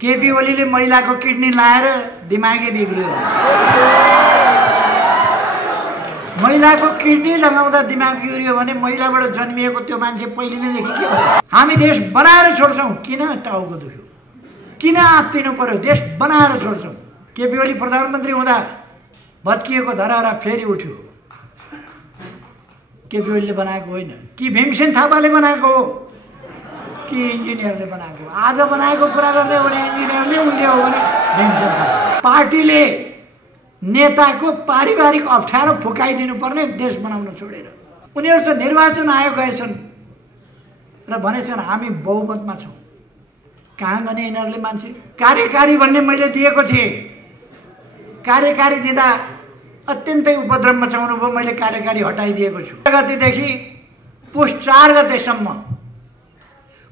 केपी ओलीले महिलाको किडनी लाएर दिमागै बिग्रियो। महिलाको किडनी लगाउँदा दिमाग बिग्रियो भने महिलाबाट जन्मिएको त्यो मान्छे पहिले नैदेखि के हो? हामी देश बनाएर छोड्छौँ। किन टाउको दुख्यो? किन आत्तिनु पर्यो? देश बनाएर छोड्छौँ। केपी ओली प्रधानमन्त्री हुँदा भत्किएको धराहरा फेरि उठ्यो। केपी ओलीले बनाएको होइन कि भीमसेन थापाले बनाएको हो कि इन्जिनियरले बनाएको? आज बनाएको कुरा गर्ने हो भने इन्जिनियरले उल्ट्यो हो भने भीमसेन थापा। पार्टीले नेताको पारिवारिक अप्ठ्यारो फुकाइदिनु पर्ने देश बनाउन छोडेर उनीहरू त निर्वाचन आयोग गएछन् र भनेछन् हामी बहुमतमा छौँ। कहाँ गने यिनीहरूले मान्छे? कार्यकारी भन्ने मैले दिएको थिएँ। कार्यकारी दिँदा अत्यन्तै उपद्रव मचाउनु भयो। मैले कार्यकारी हटाइदिएको छु। गतेदेखि पुस 4 गतेसम्म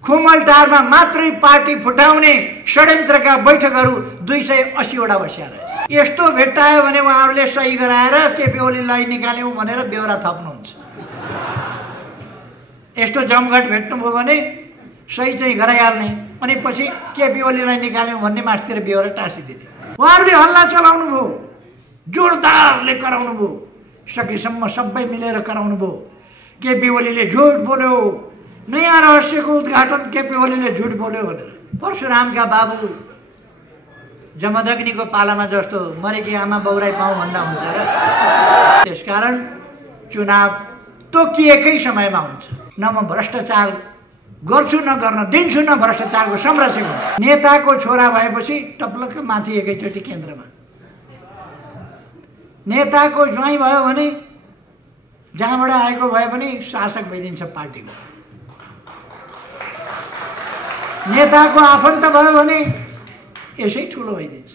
खुमलटारमा मात्रै पार्टी फुटाउने षड्यन्त्रका बैठकहरू 280 वटा बसिया रहेछ। यस्तो भेट्टायो भने उहाँहरूले सही गराएर केपी ओलीलाई निकाल्यौँ भनेर बेहोरा थप्नुहुन्छ। यस्तो जमघट भेट्नुभयो भने सही चाहिँ गराइहाल्ने अनि पछि केपी ओलीलाई निकाल्यौँ भन्ने मास्तिर बेहोरा टाँसिदिने। उहाँहरूले हल्ला चलाउनु भयो, जोरदारले कराउनु भयो, सकेसम्म सबै मिलेर कराउनु भयो। केपी ओलीले झुट बोल्यो, नयाँ रहस्यको उद्घाटन केपी ओलीले झुट बोल्यो भनेर। परशुरामका बाबु जमदग्नीको पालामा जस्तो मरेकी आमा बौराई पाउँ भन्दा हुन्छ र? त्यसकारण चुनाव तोकिएकै समयमा हुन्छ। न म भ्रष्टाचार गर्छु न गर्न दिन्छु न भ्रष्टाचारको संरक्षक हुन्छ। नेताको छोरा भएपछि टप्लक्क माथि एकैचोटि केन्द्रमा, नेताको ज्वाइँ भयो भने जहाँबाट आएको भए पनि शासक भइदिन्छ पार्टीको। नेताको आफन्त भयो भने यसै ठुलो भइदिन्छ।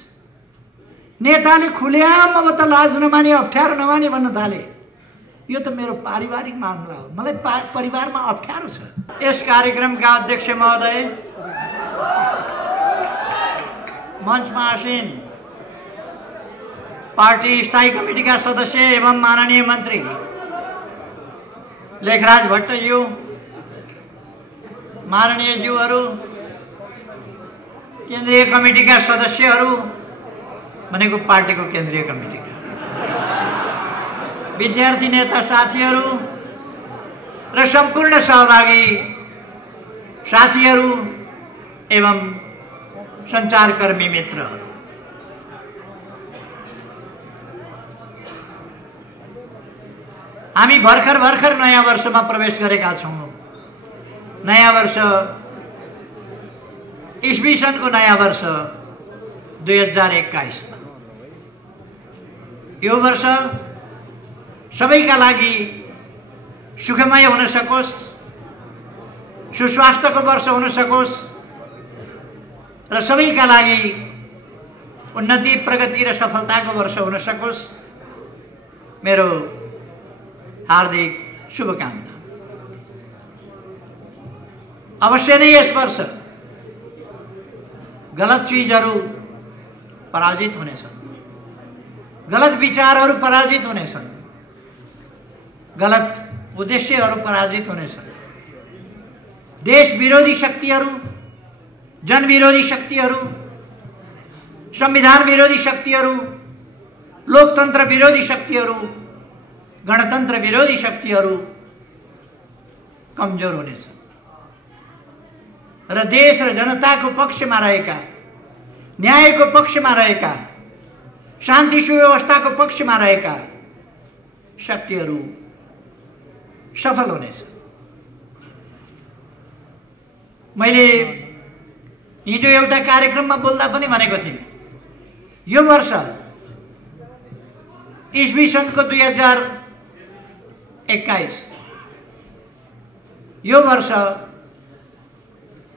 नेताले खुलेआम अब त लाज नमानी अप्ठ्यारो नमानी भन्न थाले। यो त मेरो पारिवारिक मामला हो, मलाई परिवारमा अप्ठ्यारो छ। यस कार्यक्रमका अध्यक्ष महोदय, मञ्चमा आसीन पार्टी स्थायी कमिटीका सदस्य एवं माननीय मन्त्री लेखराज भट्टज्यू, माननीय ज्यूहरू, केन्द्रीय कमिटीका सदस्यहरू भनेको पार्टीको केन्द्रीय कमिटीका, विद्यार्थी नेता साथीहरू र सम्पूर्ण सहभागी साथीहरू एवं सञ्चारकर्मी मित्रहरू, हामी भर्खर नयाँ वर्षमा प्रवेश गरेका छौँ। नयाँ वर्ष ईस्वी सनको नयाँ वर्ष 2021 मा। यो वर्ष सबैका लागि सुखमय हुन सकोस्, सुस्वास्थ्यको वर्ष हुन सकोस् र सबैका लागि उन्नति, प्रगति र सफलताको वर्ष हुन सकोस्, मेरो हार्दिक शुभकामना। अवश्य नै यस वर्ष गलत चीजहरू पराजित हुनेछन्, गलत विचारहरू पराजित हुनेछन्, गलत उद्देश्यहरू पराजित हुनेछन्। देश विरोधी शक्तिहरू, जनविरोधी शक्तिहरू, संविधान विरोधी शक्तिहरू, लोकतन्त्र विरोधी शक्तिहरू, गणतन्त्र विरोधी शक्तिहरू कमजोर हुनेछन् र देश र जनताको पक्षमा रहेका, न्यायको पक्षमा रहेका, शान्ति सुव्यवस्थाको पक्षमा रहेका शक्तिहरू सफल हुनेछ। मैले हिजो एउटा कार्यक्रममा बोल्दा पनि भनेको थिएँ, यो वर्ष ईस्वी सनको 2021 यो वर्ष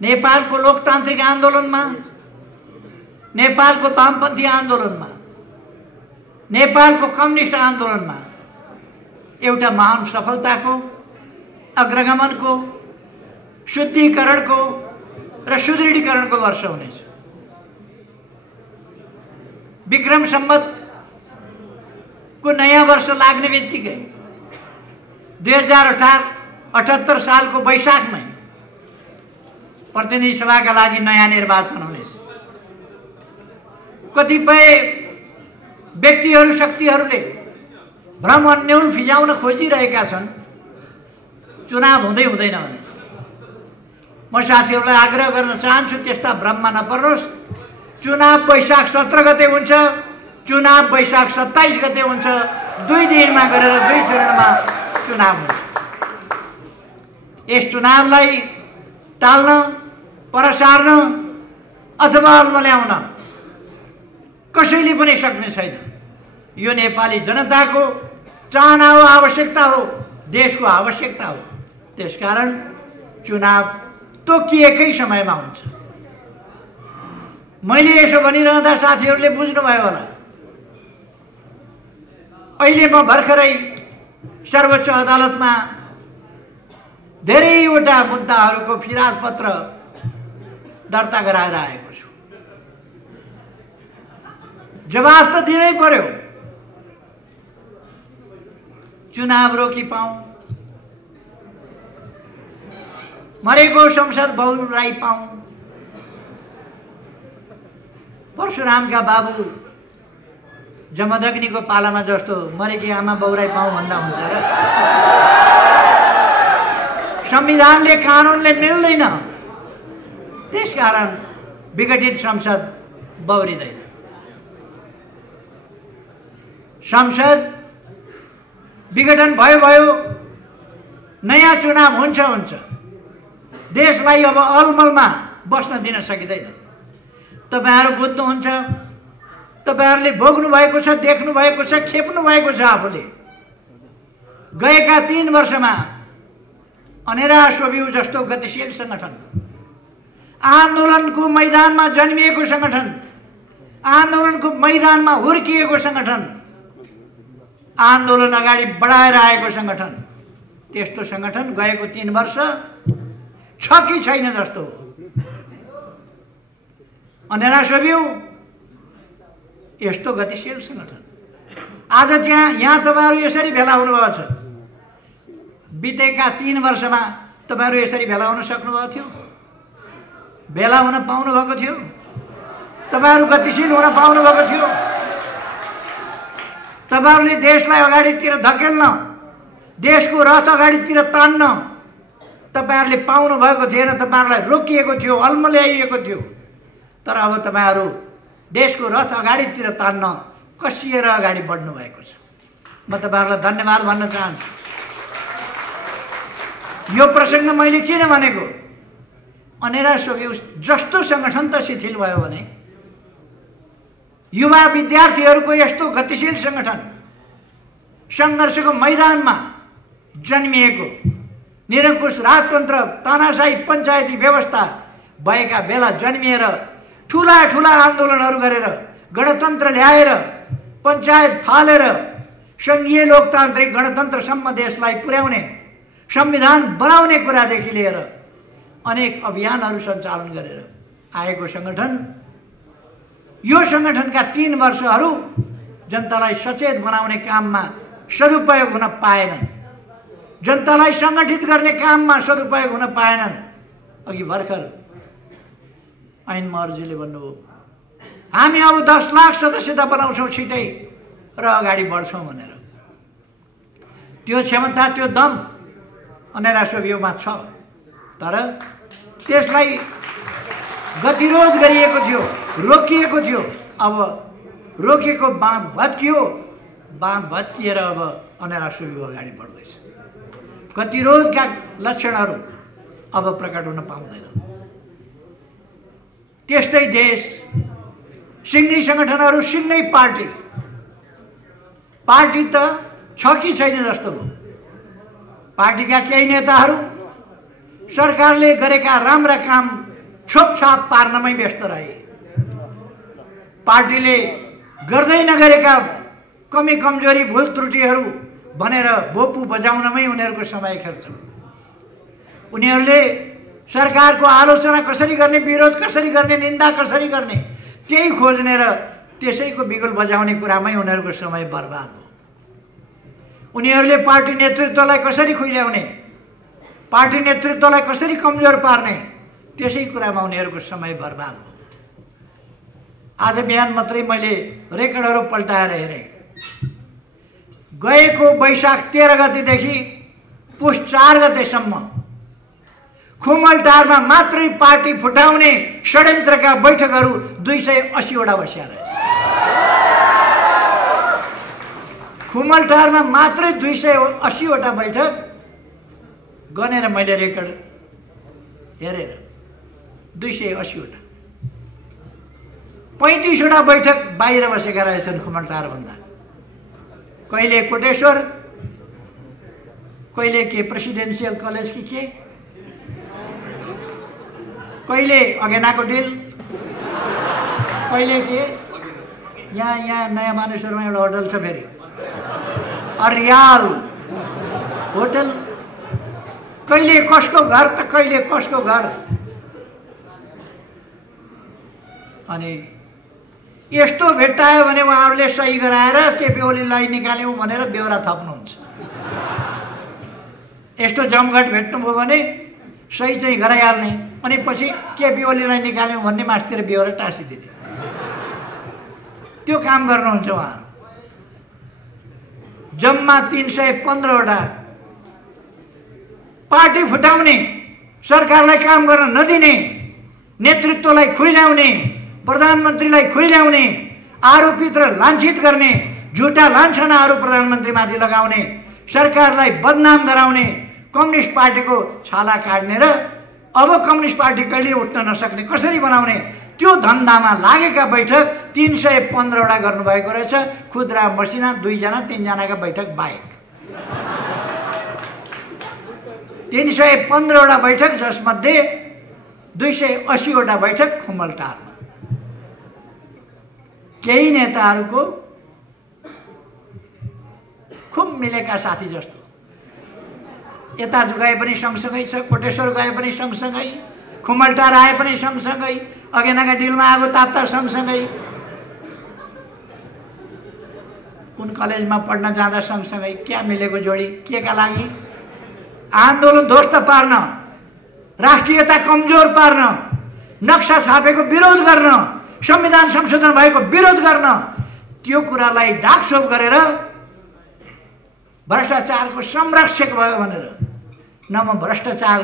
नेपालको लोकतान्त्रिक आन्दोलनमा, नेपालको वामपन्थी आन्दोलनमा, नेपालको कम्युनिस्ट आन्दोलनमा एउटा महान सफलताको, अग्रगमनको, शुद्धिकरणको र सुदृढीकरणको वर्ष हुनेछ। विक्रम सम्वतको नयाँ वर्ष लाग्ने बित्तिकै 2078 सालको वैशाखमै प्रतिनिधि सभाका लागि नयाँ निर्वाचन हुनेछ। कतिपय व्यक्तिहरू शक्तिहरूले भ्रम अन्यल फिजाउन खोजिरहेका छन् चुनाव हुँदै हुँदैन भने। म साथीहरूलाई आग्रह गर्न चाहन्छु त्यस्ता भ्रममा नपर्नुहोस्। चुनाव वैशाख 17 गते हुन्छ, चुनाव वैशाख 27 गते हुन्छ। 2 दिनमा गरेर 2 चरणमा चुनाव हुन्छ। यस चुनावलाई टाल्न, परसार्न अथवा अल्मल्याउन कसैले पनि सक्ने छैन। यो नेपाली जनताको चाहना हो, आवश्यकता हो, देशको आवश्यकता हो। त्यसकारण चुनाव तोकिएकै समयमा हुन्छ। मैले यसो भनिरहँदा साथीहरूले बुझ्नुभयो होला। अहिले म भर्खरै सर्वोच्च अदालतमा धेरैवटा मुद्दाहरूको फिराद पत्र दर्ता गराएर आएको छु। जवाफ त दिनै पर्यो। चुनाव रोकी पाऊँ, मरेको संसद बहुराई पाऊँ, परशुरामका बाबु जमदग्नीको पालामा जस्तो मरेकी आमा बहुराई पाऊँ भन्दा हुन्छ र? संविधानले, कानुनले मिल्दैन। त्यसकारण विघटित संसद बहुरिँदैन। संसद विघटन भयो, नयाँ चुनाव हुन्छ। देशलाई अब अलमलमा बस्न दिन सकिँदैन। तपाईहरु बुझ्नुहुन्छ, तपाईहरुले भोग्नु भएको छ, देख्नु भएको छ, खेप्नु भएको छ। आफूले गएका 3 वर्षमा अनेरा सोभियु जस्तो गतिशील संगठन, आन्दोलनको मैदानमा जन्मिएको संगठन, आन्दोलनको मैदानमा हुर्किएको संगठन, आन्दोलन अगाडि बढाएर आएको संगठन, त्यस्तो संगठन गएको 3 वर्ष छ कि छैन जस्तो हो। अनेरा सोभियु यस्तो गतिशील संगठन। आज यहाँ तपाईहरु यसरी भेला हुनुभएको छ। बितेका 3 वर्षमा तपाईहरु यसरी भेला हुन सक्नुभएको थियो? भेला हुन पाउनु भएको थियो? तपाईहरु गतिशील हुन पाउनु भएको थियो? तपाईहरुले देशलाई अगाडितिर धकेल्न, देशको रथ अगाडितिर तान्न तपाईहरुले पाउनु भएको थिएन। तपाईहरुलाई रोकिएको थियो, अल्मल्याइएको थियो। तर अब तपाईहरु देशको रथ अगाडितिर तान्न कसिएर अगाडि बढ्नु भएको छ। म तपाईहरुलाई धन्यवाद भन्न चाहन्छु। यो प्रसंग मैले किन भनेको? अनेरा सोभियु जस्तो संगठन त शिथिल भयो भने युवा विद्यार्थीहरूको यस्तो गतिशील संगठन, संघर्षको मैदानमा जन्मिएको, निरंकुश राजतन्त्र, तानाशाही पञ्चायती व्यवस्था भएका बेला जन्मिएर ठूला ठूला आन्दोलनहरू गरेर गणतन्त्र ल्याएर पञ्चायत फालेर संघीय लोकतान्त्रिक गणतन्त्रसम्म देशलाई पुर्याउने, संविधान बनाउने कुरादेखि लिएर अनेक अभियानहरू सञ्चालन गरेर आएको संगठन। यो संगठनका 3 वर्षहरू जनतालाई सचेत बनाउने काममा सदुपयोग हुन पाएनन्, जनतालाई संगठित गर्ने काममा सदुपयोग हुन पाएनन्। अघि भर्खर ऐन महर्जीले भन्नुभयो, हामी अब 10 लाख सदस्यता बनाउँछौँ छिटै र अगाडि बढ्छौँ भनेर। त्यो क्षमता, त्यो दम अनेरा सोभियुमा छ। तर त्यसलाई गतिरोध गरिएको थियो, रोकिएको थियो। अब रोकेको बाँध भत्कियो, बाँध भत्किएर अब अनेरा सोभियु अगाडि बढ्दैछ। गतिरोधका लक्षणहरू अब प्रकट हुन पाउँदैन। त्यस्तै देश, सिङ्गै संगठनहरू, सिङ्गै पार्टी त छ कि छैन जस्तो हो। पार्टीका केही नेताहरू सरकारले गरेका राम्रा काम छोपछाप पार्नमै व्यस्त रहे। पार्टीले गर्दै नगरेका कमी कमजोरी भुल त्रुटिहरू भनेर बोपु बजाउनमै उनीहरूको समय खर्च। उनीहरूले सरकारको आलोचना कसरी गर्ने, विरोध कसरी गर्ने, निन्दा कसरी गर्ने, त्यही खोज्ने र त्यसैको बिगुल बजाउने कुरामै उनीहरूको समय बर्बाद हो। उनीहरूले पार्टी नेतृत्वलाई कसरी खुइल्याउने, पार्टी नेतृत्वलाई कसरी कमजोर पार्ने, त्यसै कुरामा उनीहरूको समय बर्बाद हो। आज बिहान मात्रै मैले रेकर्डहरू पल्टाएर हेरेँ। गएको वैशाख 13 गतेदेखि पुष 4 गतेसम्म खुमलटारमा मात्रै पार्टी फुटाउने षड्यन्त्रका बैठकहरू 280 वटा बसिया रहेछ। खुमलटारमा मात्रै 280 वटा बैठक गनेर मैले रेकर्ड हेरेर 280 वटा। 35 वटा बैठक बाहिर बसेका रहेछन् खुमलटार भन्दा। कहिले कोटेश्वर, कहिले के प्रेसिडेन्सियल कलेज कि के, कहिले अगेनाको डिल, कहिले के यहाँ नयाँ मानेश्वरमा एउटा होटल छ फेरि अर्याल होटल, कहिले कसको घर त कहिले कसको घर। अनि यस्तो भेट्टायो भने उहाँहरूले सही गराएर केपी ओलीलाई निकाल्यौँ भनेर बेहोरा थप्नुहुन्छ। यस्तो जमघट भेट्नुभयो भने सही चाहिँ गराइहाल्ने, अनि पछि केपी ओलीलाई निकाल्यौँ भन्ने मास्तिर बेहोरा टाँसिदिने, त्यो काम गर्नुहुन्छ उहाँहरू। जम्मा 315 वटा पार्टी फुटाउने, सरकारलाई काम गर्न नदिने, नेतृत्वलाई खुइल्याउने, प्रधानमन्त्रीलाई खुइल्याउने, आरोपित र लाञ्छित गर्ने, झुटा लान्छनाहरू प्रधानमन्त्रीमाथि लगाउने, सरकारलाई बदनाम गराउने, कम्युनिस्ट पार्टीको छाला काट्ने र अब कम्युनिस्ट पार्टी कहिले उठ्न नसक्ने कसरी बनाउने, त्यो धन्दामा लागेका बैठक 315 वटा गर्नुभएको रहेछ। खुद्रा मसिना 2 जना 3 जनाका बैठक बाहेक 315 वटा बैठक, जसमध्ये 280 वटा बैठक खुमलटारमा। केही नेताहरूको खुब मिलेका साथी जस्तो, यता गए पनि सँगसँगै छ, कोटेश्वर गए पनि सँगसँगै, खुमलटार आए पनि सँगसँगै, अगेनाका डिलमा आगो ताप्दा सँगसँगै, कुन कलेजमा पढ्न जाँदा सँगसँगै। क्या मिलेको जोडी, के का लागि? आन्दोलन ध्वस्त पार्न, राष्ट्रियता कमजोर पार्न, नक्सा छापेको विरोध गर्न, संविधान संशोधन भएको विरोध गर्न, त्यो कुरालाई ढाकछोप गरेर भ्रष्टाचारको संरक्षक भयो भनेर न म भ्रष्टाचार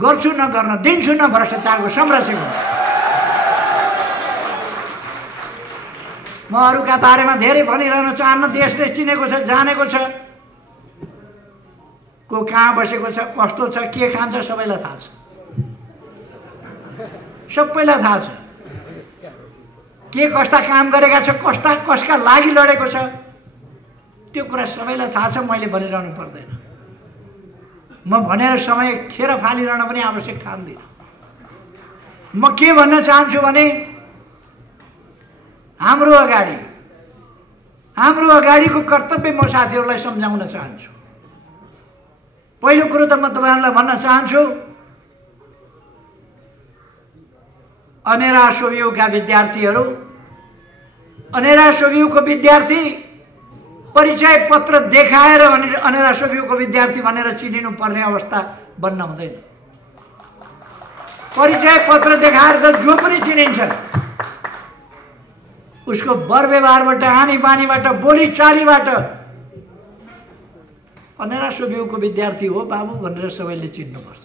गर्छु न गर्न दिन्छु, न भ्रष्टाचारको संरक्षक हुन्छु। म अरूका बारेमा धेरै भनिरहन चाहन्न। देशले चिनेको छ, जानेको छ, को कहाँ बसेको छ, कस्तो छ, के खान्छ, सबैलाई थाहा छ, सबैलाई थाहा छ। के कस्ता काम गरेका छ, कसका लागि लडेको छ, त्यो कुरा सबैलाई थाहा छ। मैले भनिरहनु पर्दैन। म भनेर समय खेर फालिरहन पनि आवश्यक ठान्दिनँ। म के भन्न चाहन्छु भने हाम्रो अगाडिको कर्तव्य म साथीहरूलाई सम्झाउन चाहन्छु। पहिलो कुरो त म तपाईहरुलाई भन्न चाहन्छु, अनेरा सोभियुका विद्यार्थीहरू, अनेरा सोभियुको विद्यार्थी परिचय पत्र देखाएर अनेरा सोभियुको विद्यार्थी भनेर चिनिनु पर्ने अवस्था बन्न हुँदैन। परिचय पत्र देखाएर त जो पनि चिनिन्छ। उसको वर व्यवहारबाट, हानी बानीबाट, बोली चालीबाट अनेरा सोभियुको विद्यार्थी हो बाबु भनेर सबैले चिन्नुपर्छ।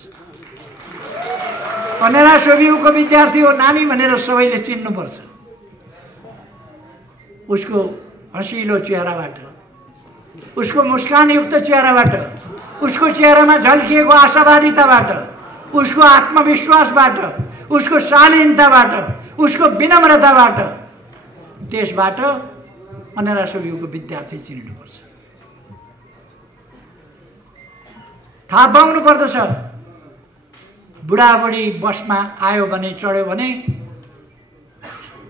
अनेरा सोभियुको विद्यार्थी हो नानी भनेर सबैले चिन्नुपर्छ। उसको हँसिलो चेहराबाट, उसको मुस्कानयुक्त चेहराबाट, उसको चेहरामा झल्किएको आशावादिताबाट, उसको आत्मविश्वासबाट, उसको शालीनताबाट, उसको विनम्रताबाट देशबाट अनेरा सोभियुको विद्यार्थी चिनिनुपर्छ। थाहा पाउनु पर्दछ। बुढाबुढी बसमा आयो भने, चढ्यो भने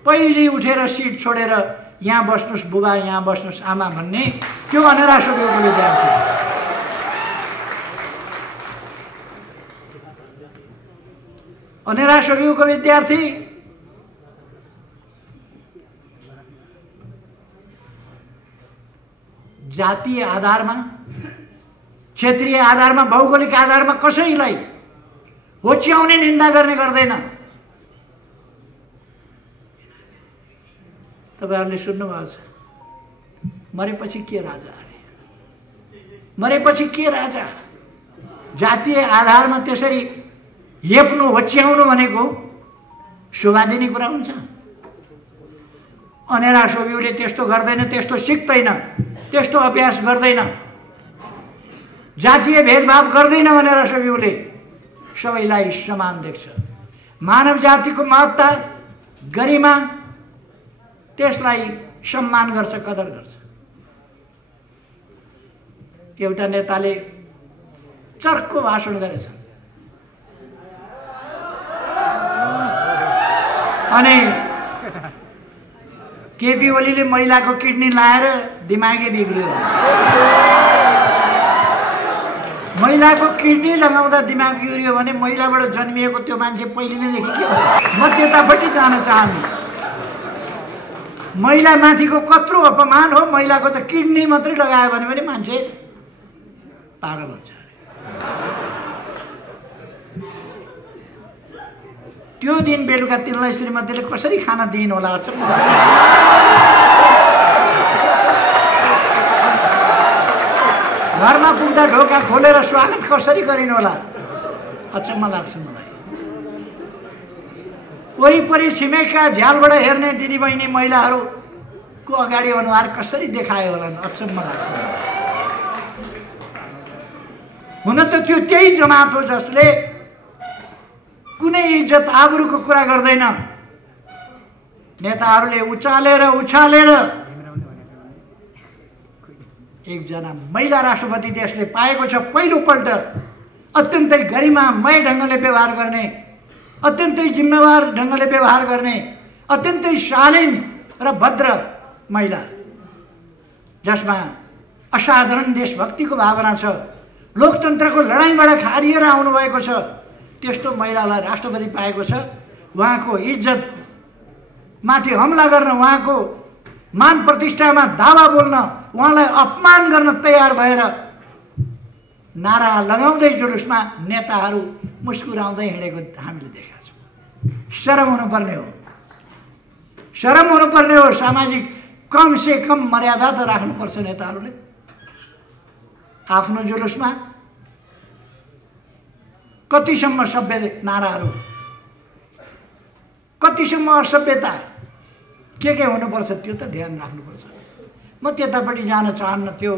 पहिले उठेर सिट छोडेर यहाँ बस्नुस् बुबा, यहाँ बस्नुस् आमा भन्ने त्यो अनेरा सोभियुको विद्यार्थी। अनेरा सोभियुको विद्यार्थी जातीय आधारमा, क्षेत्रीय आधारमा, भौगोलिक आधारमा कसैलाई होच्याउने निन्दा गर्ने गर्दैन। तपाईहरुले सुन्नुभएको छ, मरेपछि के राजा अरे, मरेपछि के राजा। जातीय आधारमा त्यसरी हेप्नु होच्याउनु भनेको शोभा दिने कुरा हुन्छ। अनेरा सोभिउले त्यस्तो गर्दैन, त्यस्तो सिक्दैन, त्यस्तो अभ्यास गर्दैन, जातीय भेदभाव गर्दैन। अनेरा सोभिउले सबैलाई समान देख्छ। मानव जातिको महत्ता, गरिमा, त्यसलाई सम्मान गर्छ, कदर गर्छ। एउटा नेताले चर्को भाषण गरेछ अनि केपी ओलीले महिलाको किडनी लाएर दिमागै बिग्रियो। महिलाको किडनी लगाउँदा दिमाग बिग्रियो भने महिलाबाट जन्मिएको त्यो मान्छे पहिले नैदेखि के हो? म त्यतापट्टि जान चाहन्छु। महिला माथिको कत्रो अपमान हो। महिलाको त किडनी मात्रै लगायो भने पनि मान्छे पागल हुन्छ। त्यो दिन बेलुका तिनलाई श्रीमतीले कसरी खाना दिइन् होला? अचम्म घरमा पुग्दा ढोका खोलेर स्वागत कसरी गरिन् होला? अचम्म लाग्छ मलाई। वरिपरि छिमेकका झ्यालबाट हेर्ने दिदीबहिनी महिलाहरूको अगाडि अनुहार कसरी देखायो होला? अचम्म लाग्छ। हुन त त्यो त्यही जमात हो जसले कुनै इज्जत आबरुको कुरा गर्दैन। नेताहरूले उचालेर उछालेर एकजना महिला राष्ट्रपति देशले पाएको छ। पहिलोपल्ट अत्यन्तै गरिमामय ढङ्गले व्यवहार गर्ने, अत्यन्तै जिम्मेवार ढङ्गले व्यवहार गर्ने, अत्यन्तै शालीन र भद्र महिला, जसमा असाधारण देशभक्तिको भावना छ, लोकतन्त्रको लडाईँबाट खारिएर आउनुभएको छ, त्यस्तो महिलालाई राष्ट्रपति पाएको छ। उहाँको इज्जत माथि हमला गर्न, उहाँको मान प्रतिष्ठामा दावा बोल्न, उहाँलाई अपमान गर्न तयार भएर नारा लगाउँदै जुलुसमा नेताहरू मुस्कुराउँदै हिँडेको हामीले देखेका छौँ। शरम हुनुपर्ने हो, शरम हुनुपर्ने हो। सामाजिक कम से कम मर्यादा त राख्नुपर्छ नेताहरूले। आफ्नो जुलुसमा कतिसम्म सभ्य नाराहरू, कतिसम्म असभ्यता के हुनुपर्छ त्यो त ध्यान राख्नुपर्छ। म त्यतापट्टि जान चाहन्न। त्यो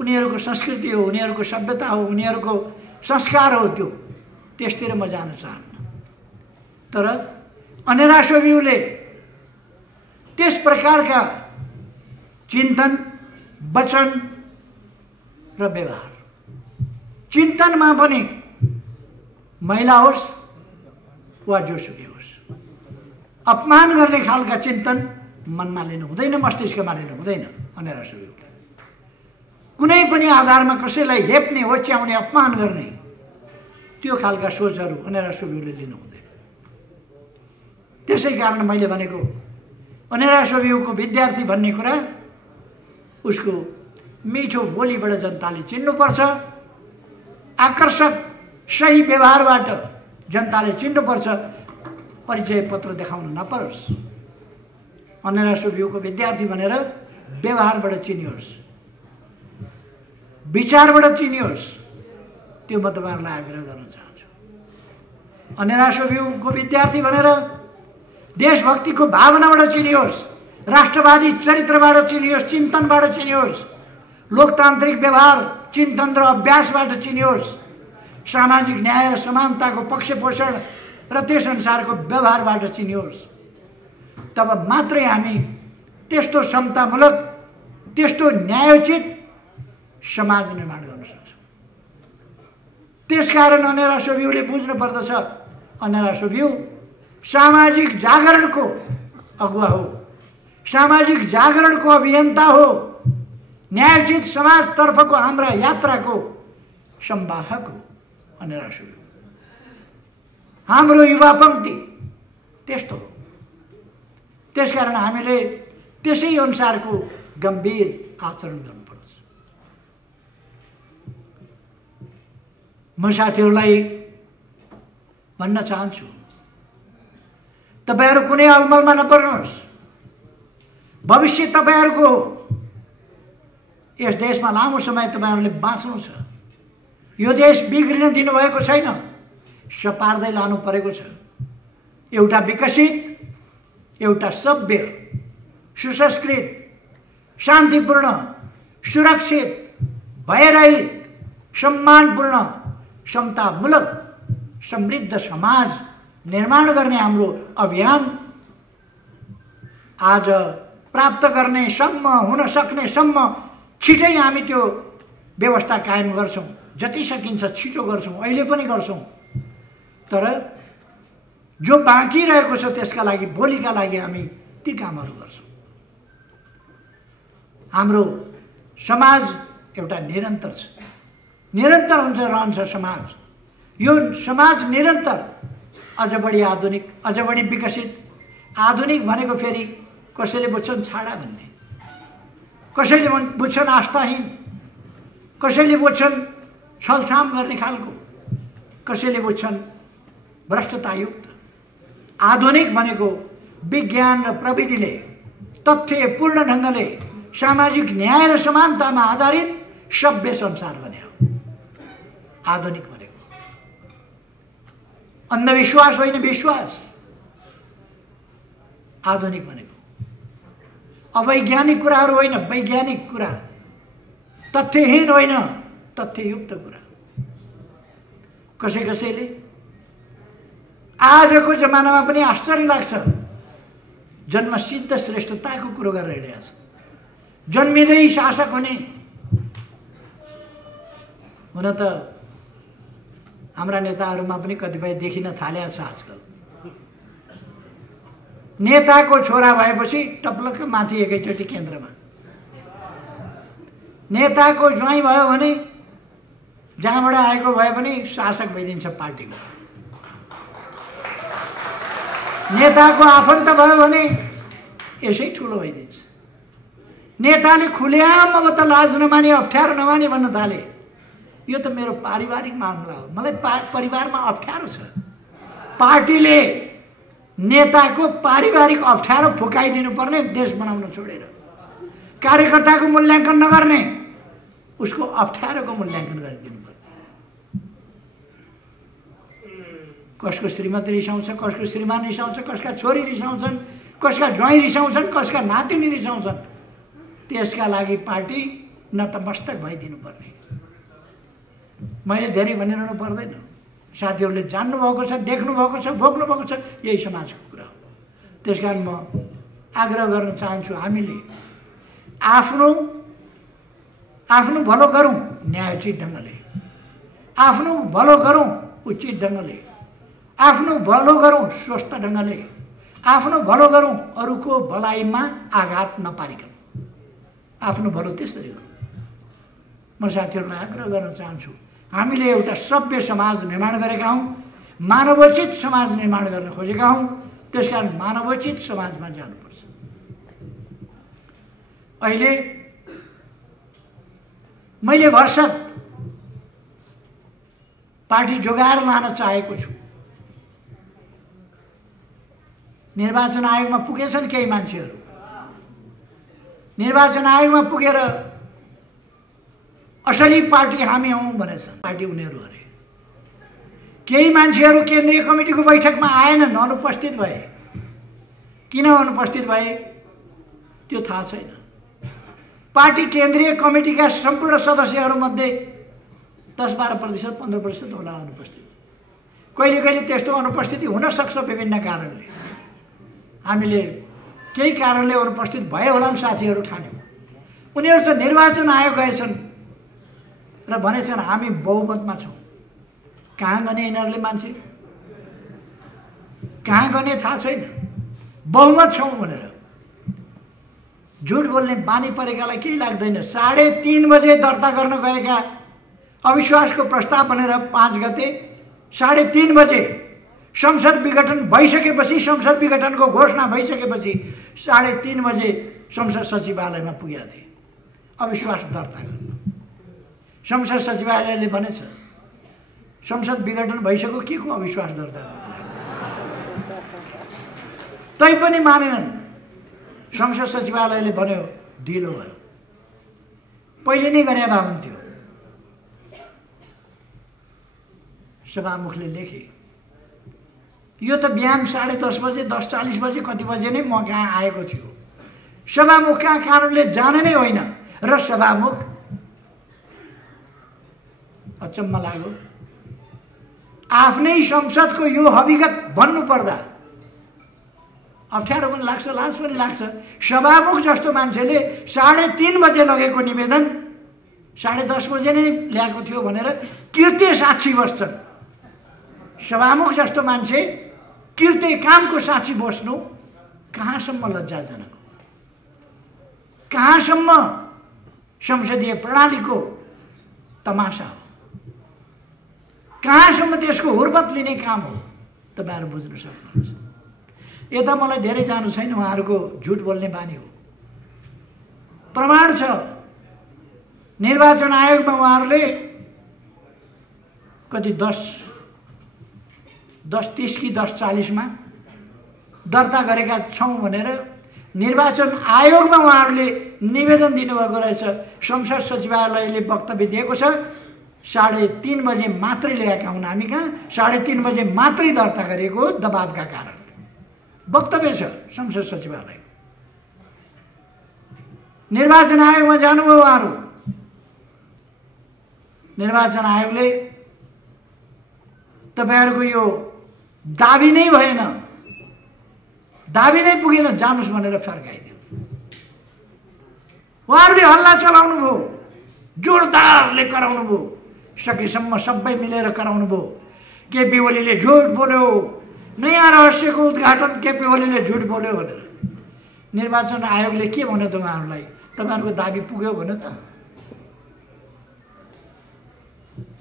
उनीहरूको संस्कृति हो, उनीहरूको सभ्यता हो, उनीहरूको संस्कार हो, त्यो त्यसतिर म जान चाहन्न। तर अनेरा सोभिउले त्यस प्रकारका चिन्तन, वचन र व्यवहार, चिन्तनमा पनि महिला होस् वा जोसुकै होस्, अपमान गर्ने खालका चिन्तन मनमा लिनु हुँदैन, मस्तिष्कमा लिनु हुँदैन। अनेरा सोभिउले कुनै पनि आधारमा कसैलाई हेप्ने, होच्याउने, अपमान गर्ने त्यो खालका सोचहरू अनेरा सोभिउले लिनु हुँदैन। त्यसै कारण मैले भनेको अनेरा सोभिउको विद्यार्थी भन्ने कुरा उसको मिठो बोलीबाट जनताले चिन्नुपर्छ, आकर्षक सही व्यवहारबाट जनताले चिन्नुपर्छ, परिचय पत्र देखाउन नपरोस्। अनेरा सोभिउको विद्यार्थी भनेर व्यवहारबाट चिनियोस्, विचारबाट चिनियोस्, त्यो म तपाईँहरूलाई आग्रह गर्न चाहन्छु। अनेरा सोभिउको विद्यार्थी भनेर देशभक्तिको भावनाबाट चिनियोस्, राष्ट्रवादी चरित्रबाट चिनियोस्, चिन्तनबाट चिनियोस्, लोकतान्त्रिक व्यवहार, चिन्तन र अभ्यासबाट चिनियोस्, सामाजिक न्याय र समानताको पक्षपोषण र त्यस अनुसारको व्यवहारबाट चिनियोस्। तब मात्रै हामी त्यस्तो समतामूलक, त्यस्तो न्यायोचित समाज निर्माण गर्न सक्छौँ। त्यसकारण अनेरा सोभिउले बुझ्नु पर्दछ, अनेरा सोभिउ सामाजिक जागरणको अगुवा हो, सामाजिक जागरणको अभियन्ता हो, न्यायोचित समाजतर्फको हाम्रा यात्राको संवाहक हो अनेरा सोभिउ। हाम्रो युवा पङ्क्ति त्यस्तो हो। त्यसकारण हामीले त्यसै अनुसारको गम्भीर आचरण गर्नुपर्छ। म साथीहरूलाई भन्न चाहन्छु, तपाईहरु कुनै अलमलमा नपर्नुहोस्। भविष्य तपाईहरुको यस देशमा लामो समय तपाईहरुले बाँच्नु छ। यो देश बिग्रिन दिनुभएको छैन, सपार्दै लानु परेको छ। एउटा विकसित, एउटा सभ्य, सुसंस्कृत, शान्तिपूर्ण, सुरक्षित, भयरहित, सम्मानपूर्ण, समतामूलक, समृद्ध समाज निर्माण गर्ने हाम्रो अभियान आज प्राप्त गर्ने सम्म, हुन सक्ने सम्म छिटै हामी त्यो व्यवस्था कायम गर्छौं। जति सकिन्छ छिटो गर्छौं, अहिले पनि गर्छौं। तर जो बाँकी रहेको छ त्यसका लागि, भोलिका लागि हामी ती कामहरू गर्छौं। हाम्रो समाज एउटा निरन्तर छ, निरन्तर हुन्छ, रहन्छ समाज। यो समाज निरन्तर अझ बढी आधुनिक, अझ बढी विकसित। आधुनिक भनेको फेरि कसैले बुझ्छन् छाडा भन्ने, कसैले बुझ्छन् आस्थाहीन, कसैले बुझ्छन् छलछाम गर्ने खालको, कसैले बुझ्छन् भ्रष्टतायुक्त। आधुनिक भनेको विज्ञान र प्रविधिले तथ्यपूर्ण ढङ्गले सामाजिक न्याय र समानतामा आधारित सभ्य संसार बन्यो आधुनिक भनेको। अन्धविश्वास होइन, विश्वास आधुनिक भनेको। अवैज्ञानिक कुराहरू होइन, वैज्ञानिक कुरा। तथ्यहीन होइन, तथ्ययुक्त कुरा। कसैले आजको जमानामा पनि आश्चर्य लाग्छ, जन्मसिद्ध श्रेष्ठताको कुरो गरेर हिँडेको छ। जन्मिँदै शासक हुने। हुन त हाम्रा नेताहरूमा पनि कतिपय देखिन थालेको छ आजकल। नेताको छोरा भएपछि टप्लक्क माथि एकैचोटि केन्द्रमा, नेताको ज्वाइँ भयो भने जहाँबाट आएको भए पनि शासक भइदिन्छ पार्टीको। नेताको आफन्त भयो भने यसै ठुलो भइदिन्छ। नेताले खुलेआम अब त लाज नमानी, अप्ठ्यारो नमानी भन्न थाले, यो त मेरो पारिवारिक मामला हो, मलाई परिवारमा अप्ठ्यारो छ। पार्टीले नेताको पारिवारिक अप्ठ्यारो फुकाइदिनु पर्ने, देश बनाउन छोडेर। कार्यकर्ताको मूल्याङ्कन नगर्ने, उसको अप्ठ्यारोको मूल्याङ्कन गरिदिनु पर्ने। कसको श्रीमती रिसाउँछ, कसको श्रीमान रिसाउँछ, कसका छोरी रिसाउँछन्, कसका ज्वाइँ रिसाउँछन्, कसका नातिनी रिसाउँछन्, त्यसका लागि पार्टी नतमस्तक भइदिनु पर्ने। मैले धेरै भनिरहनु पर्दैन, साथीहरूले जान्नु भएको छ, देख्नु भएको छ, भोग्नु भएको छ, यही समाजको कुरा हो। त्यसकारण म आग्रह गर्न चाहन्छु, हामीले आफ्नो भलो गरौँ न्यायोचित ढङ्गले, आफ्नो भलो गरौँ उचित ढङ्गले, आफ्नो भलो गरौँ स्वस्थ ढङ्गले, आफ्नो भलो गरौँ अरूको भलाइमा आघात नपारिकन, आफ्नो भलो त्यसरी गरौँ। म साथीहरूलाई आग्रह गर्न चाहन्छु, हामीले एउटा सभ्य समाज निर्माण गरेका हौँ, मानवोचित समाज निर्माण गर्न खोजेका हौँ। त्यसकारण मानवोचित समाजमा जानुपर्छ। अहिले मैले भरसक पार्टी जोगाएर लान चाहेको छु। निर्वाचन आयोगमा पुगेछन् केही मान्छेहरू, निर्वाचन आयोगमा पुगेर असली पार्टी हामी हौं भनेछन्। पार्टी उनीहरू अरे। केही मान्छेहरू केन्द्रीय कमिटीको बैठकमा आएनन्, अनुपस्थित भए। किन अनुपस्थित भए त्यो थाहा छैन। पार्टी केन्द्रीय कमिटीका सम्पूर्ण सदस्यहरूमध्ये 10-12%, 15% होला अनुपस्थित। कहिले कहिले त्यस्तो अनुपस्थिति हुन सक्छ विभिन्न कारणले। हामीले केही कारणले अनुपस्थित भए होलान् साथीहरू ठान्यौं। उनीहरू त निर्वाचन आयोग गएछन् र भनेछन् हामी बहुमतमा छौं। कहाँ गने यिनीहरूले मान्छे, कहाँ गने थाहा छैन। बहुमत छौं भनेर झुट बोल्ने बानी परेकालाई केही लाग्दैन। 3:30 बजे दर्ता गर्न गएका अविश्वासको प्रस्ताव भनेर 5 गते 3:30 बजे संसद विघटन भइसकेपछि, संसद विघटनको घोषणा भइसकेपछि 3:30 बजे संसद सचिवालयमा पुगेका थिए अविश्वास दर्ता गर्न। संसद सचिवालयले भनेछ संसद विघटन भइसक्यो, के को अविश्वास दर्ता गर्न। तैपनि मानेनन्। संसद सचिवालयले भन्यो ढिलो भयो, पहिले नै गरे भए हुन्थ्यो। सभामुखले लेखे यो त बिहान 10:30 बजे 10:40 बजे कति बजे नै म कहाँ आएको थियो। सभामुख कहाँ कारणले जाने नै होइन र सभामुख अचम्म लाग्यो। आफ्नै संसदको यो हकीकत भन्नु पर्दा अप्ठ्यारो पनि लाग्छ, लाज पनि लाग्छ। सभामुख जस्तो मान्छेले 3:30 बजे लगेको निवेदन 10:30 बजे नै ल्याएको थियो भनेर कृत्य साक्षी बस्छन्। सभामुख जस्तो मान्छे कृत्य कामको साक्षी बस्नु कहाँसम्म लज्जाजनक हो, कहाँसम्म संसदीय प्रणालीको तमासा हो, कहाँसम्म त्यसको हुर्बत लिने काम हो, तपाईहरु बुझ्न सक्नुहुन्छ। यता मलाई धेरै जानु छैन, उहाँहरूको झुट बोल्ने बानी हो। प्रमाण छ, निर्वाचन आयोगमा उहाँहरूले कति 10:30 कि 10:40 मा दर्ता गरेका छौं भनेर निर्वाचन आयोगमा उहाँहरूले निवेदन दिनुभएको रहेछ। संसद सचिवालयले वक्तव्य दिएको छ 3:30 बजे मात्रै ल्याएका हुन् हामी कहाँ, 3:30 बजे मात्रै दर्ता गरेको दबावका कारण वक्तव्य छ संसद सचिवालय। निर्वाचन आयोगमा जानुभयो उहाँहरू, निर्वाचन आयोगले तपाईहरुको यो दाबी नै भएन, दाबी नै पुगेन, जानुस् भनेर फर्काइदियो। उहाँहरूले हल्ला चलाउनु भयो, जोरदारले कराउनु भयो, सकेसम्म सबै मिलेर कराउनु भयो। केपी ओलीले झुट बोल्यो, नयाँ रहस्यको उद्घाटन केपी ओलीले झुट बोल्यो भनेर। निर्वाचन आयोगले के भन्यो त उहाँहरूलाई, तपाईहरुको दाबी पुग्यो भन्यो त।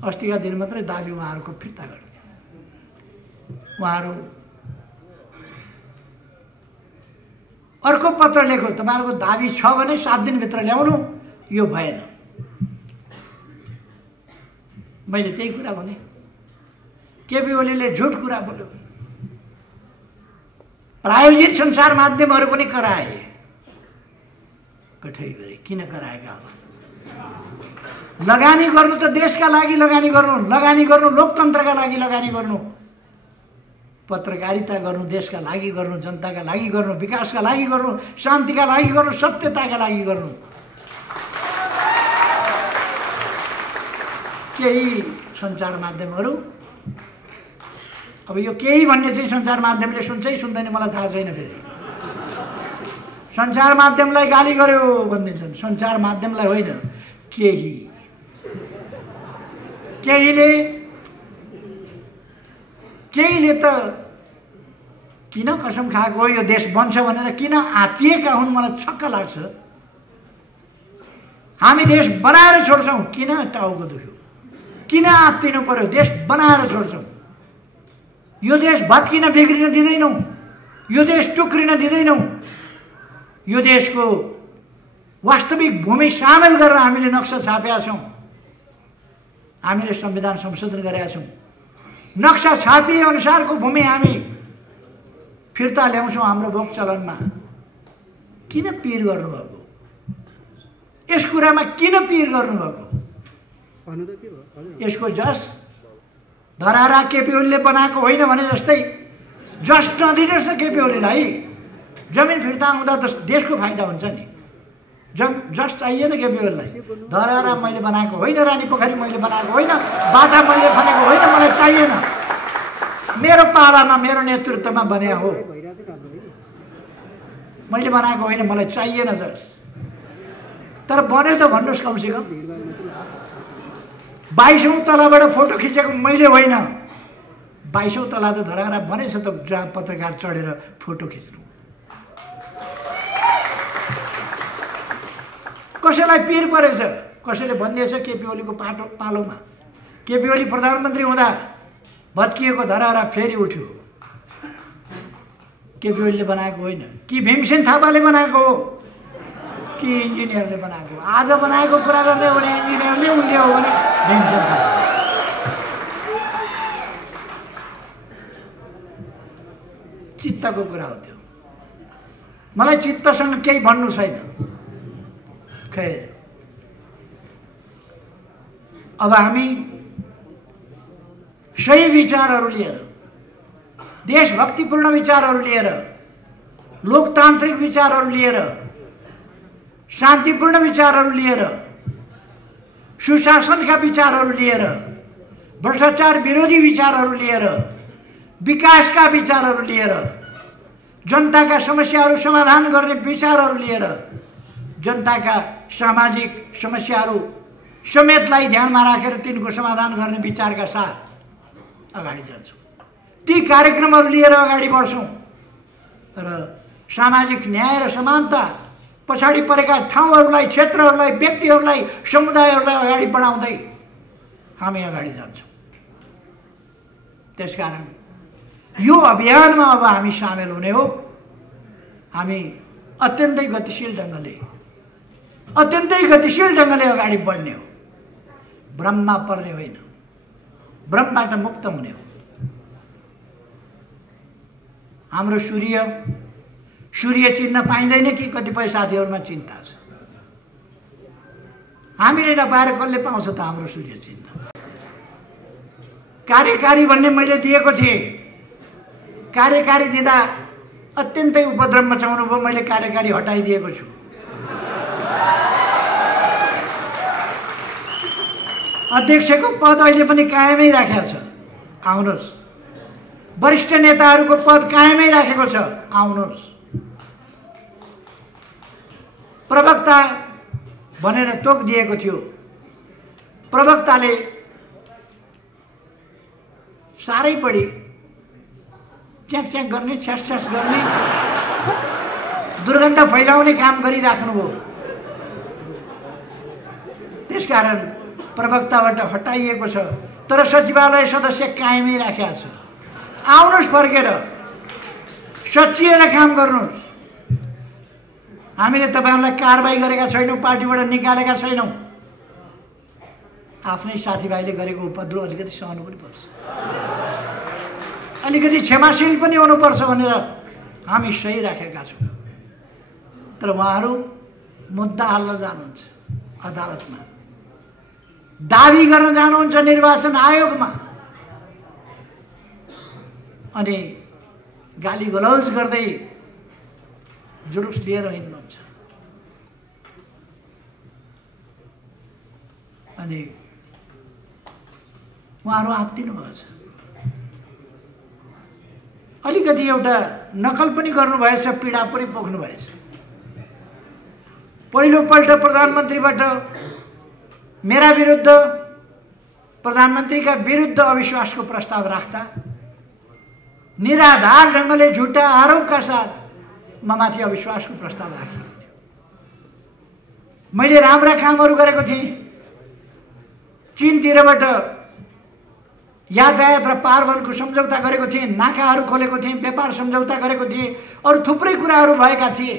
अस्तिका दिन मात्रै दाबी उहाँहरूको फिर्ता गर्यो। उहाँहरू अर्को पत्र लेख्यो, तपाईहरुको दाबी छ भने 7 दिनभित्र ल्याउनु, यो भएन। मैले त्यही कुरा भने, केपी ओलीले झुट कुरा बोल्यो। प्रायोजित संसार माध्यमहरू पनि कराए, कठै गरे। किन कराएका होला? लगानी गर्नु त देशका लागि लगानी गर्नु, लगानी गर्नु लोकतन्त्रका लागि लगानी गर्नु, पत्रकारिता गर्नु देशका लागि गर्नु, जनताका लागि गर्नु, विकासका लागि गर्नु, शान्तिका लागि गर्नु, सत्यताका लागि गर्नु। केही सञ्चार माध्यमहरू, अब यो केही भन्ने चाहिँ सञ्चार माध्यमले सुन्छ कि सुन्दैन मलाई थाहा छैन। फेरि सञ्चार माध्यमलाई गाली गर्यो भनिदिन्छन्, सञ्चार माध्यमलाई होइन। केहीले त किन कसम खाएको यो देश बन्छ भनेर किन आत्तिएका हुन् मलाई छक्क लाग्छ। हामी देश बनाएर छोड्छौँ, किन टाउको दुख्यो, किन आत्तिनु पर्यो? देश बनाएर छोड्छौँ। यो देश भत्किन बिग्रिन दिँदैनौँ, यो देश टुक्रिन दिँदैनौँ। यो देशको वास्तविक भूमि सामेल गरेर हामीले नक्सा छापेका छौँ, हामीले संविधान संशोधन गरेका छौँ। नक्सा छापिए अनुसारको भूमि हामी फिर्ता ल्याउँछौँ हाम्रो भोग चलनमा। किन पिर गर्नुभएको? यस कुरामा किन पिर गर्नुभएको? यसको जस धरारा केपी ओलीले बनाएको होइन भने जस्तै जस नदिनुहोस् न केपी ओलीलाई। जमिन फिर्ता आउँदा त देशको फाइदा हुन्छ नि। जस चाहिएन केपी ओलीलाई। धरारा मैले बनाएको होइन, रानी पोखरी मैले बनाएको होइन, बाटा मैले बनाएको होइन, मलाई चाहिएन। मेरो पालामा मेरो नेतृत्वमा बन्या हो, मैले बनाएको होइन, मलाई चाहिएन जस। तर बन्यो त भन्नुहोस् कमसेकम। 22औं तलाबाट फोटो खिचेको मैले होइन, 22औं तला त धरारा बनेछ त, जहाँ पत्रकार चढेर फोटो खिच्नु। कसैलाई पिर परेछ, कसैले भनिदिएछ केपी ओलीको पालोमा। केपी ओली प्रधानमन्त्री हुँदा भत्किएको धरारा फेरि उठ्यो। केपी ओलीले बनाएको होइन कि भीमसेन थापाले बनाएको हो कि इन्जिनियरले बनाएको? आज बनाएको कुरा गर्ने हो भने इन्जिनियरले उनले हो भने भीमसेन थापा। चित्तको कुरा हो त्यो। मलाई चित्तसँग केही भन्नु छैन। खैर, अब हामी सही विचारहरू लिएर, देशभक्तिपूर्ण विचारहरू लिएर, लोकतान्त्रिक विचारहरू लिएर, शान्तिपूर्ण विचारहरू लिएर, सुशासनका विचारहरू लिएर, भ्रष्टाचार विरोधी विचारहरू लिएर, विकासका विचारहरू लिएर, जनताका समस्याहरू समाधान गर्ने विचारहरू लिएर, जनताका सामाजिक समस्याहरू समेतलाई ध्यानमा राखेर तिनको समाधान गर्ने विचारका साथ अगाडि जान्छौँ। ती कार्यक्रमहरू लिएर अगाडि बढ्छौँ र सामाजिक न्याय र समानता, पछाडि परेका ठाउँहरूलाई, क्षेत्रहरूलाई, व्यक्तिहरूलाई, समुदायहरूलाई अगाडि बढाउँदै हामी अगाडि जान्छौँ। त्यसकारण यो अभियानमा अब हामी सामेल हुने हो। हामी अत्यन्तै गतिशील ढङ्गले अगाडि बढ्ने हो। भ्रममा पर्ने होइन, भ्रमबाट मुक्त हुने हो। हाम्रो सूर्य चिन्न पाइँदैन कि कतिपय साथीहरूमा चिन्ता छ। हामीले नपाएर कसले पाउँछ त हाम्रो सूर्य चिन्ह? कार्यकारी भन्ने मैले दिएको थिएँ। कार्यकारी दिँदा अत्यन्तै उपद्रव मचाउनु भयो, मैले कार्यकारी हटाइदिएको छु। अध्यक्षको पद अहिले पनि कायमै राखेको छ, आउनुहोस्। वरिष्ठ नेताहरूको पद कायमै राखेको छ, आउनुहोस्। प्रवक्ता भनेर तोक दिएको थियो। प्रवक्ताले साह्रै बढी च्याक गर्ने, छ्यास गर्ने, दुर्गन्ध फैलाउने काम गरिराख्नुभयो। त्यसकारण प्रवक्ताबाट हटाइएको छ, तर सचिवालय सदस्य कायमै राखेको छ। आउनुहोस्, फर्केर सचिएर काम गर्नुहोस्। हामीले तपाईहरुलाई कारबाही गरेका छैनौँ, पार्टीबाट निकालेका छैनौँ। आफ्नै साथीभाइले गरेको उपद्रव अलिकति सहनु पनि पर्छ, अलिकति क्षमाशील पनि हुनुपर्छ भनेर हामी सही राखेका छौँ। तर उहाँहरू मुद्दा हाल्न जानुहुन्छ अदालतमा, दाबी गर्न जानुहुन्छ निर्वाचन आयोगमा, अनि गाली गलौज गर्दै जुलुस लिएर हिँड्नुहुन्छ। अनि उहाँहरू आत्तिनु भएको छ। अलिकति एउटा नकल पनि गर्नुभएछ, पीडा पनि पोख्नु भएछ। पहिलोपल्ट प्रधानमन्त्रीबाट मेरा विरुद्ध, प्रधानमन्त्रीका विरुद्ध अविश्वासको प्रस्ताव राख्दा निराधार ढङ्गले झुटा आरोपका साथ ममाथि अविश्वासको प्रस्ताव राखिएको थियो। मैले राम्रा कामहरू गरेको थिएँ। चीनतिरबाट यातायात र पारवनको सम्झौता गरेको थिएँ, नाकाहरू खोलेको थिएँ, व्यापार सम्झौता गरेको थिएँ, अरू थुप्रै कुराहरू भएका थिए।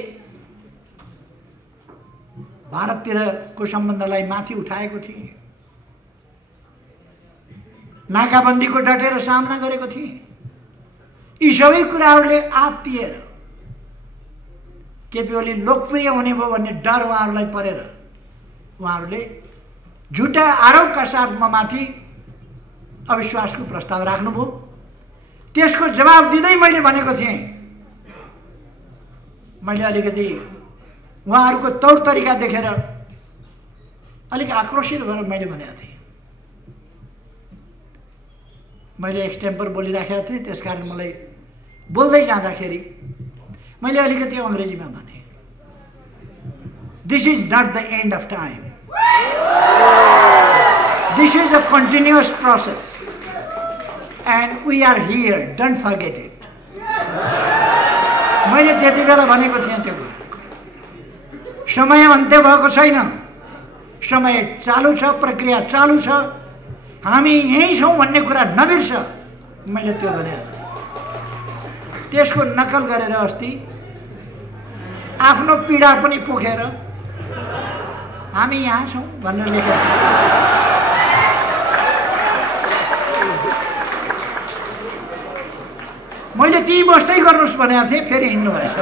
भारततिरको सम्बन्धलाई माथि उठाएको थिएँ, नाकाबन्दीको डटेर सामना गरेको थिएँ। यी सबै कुराहरूले आत्तिएर केपी ओली लोकप्रिय हुने भयो भन्ने डर उहाँहरूलाई परेर उहाँहरूले झुटा आरोपका साथ ममाथि अविश्वासको प्रस्ताव राख्नुभयो। त्यसको जवाब दिँदै मैले भनेको थिएँ, मैले अलिकति उहाँहरूको तौर तरिका देखेर अलिक आक्रोशित भएर मैले भनेको थिएँ। मैले एक्सटेम्पर बोलिराखेको थिएँ, त्यसकारण मलाई बोल्दै जाँदाखेरि मैले अलिकति अङ्ग्रेजीमा भने, this is not the end of time, this is a continuous process and we are here, don't forget it. मैले त्यति बेला भनेको थिएँ त्यो समय अन्त्य भएको छैन, समय चालु छ, प्रक्रिया चालु छ, हामी यहीँ छौँ भन्ने कुरा नबिर्स। मैले त्यो भने त्यसको नकल गरेर अस्ति आफ्नो पीडा पनि पोखेर हामी यहाँ छौँ भनेर लेखेको। मैले ती बस्दै गर्नुहोस् भनेको थिएँ, फेरि हिँड्नु भएछ।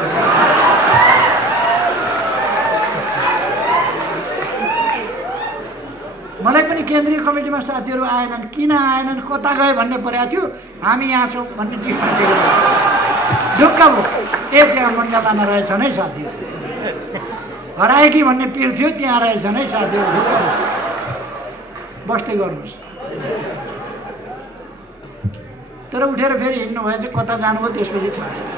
केन्द्रीय कमिटीमा साथीहरू आएनन्, किन आएनन्, कता गए भन्ने परेको थियो। हामी यहाँ छौँ भन्ने टिप्पणी दिएको ढुक्क भयो। त्यहाँ मण्डलामा रहेछन् है साथीहरू, हराए कि भन्ने पिर थियो, त्यहाँ रहेछन् है साथीहरू, ढुक्क भयो। बस्दै गर्नुहोस्। तर उठेर फेरि हिँड्नु भएछ, कता जानुभयो त्यसपछि थाहा छैन।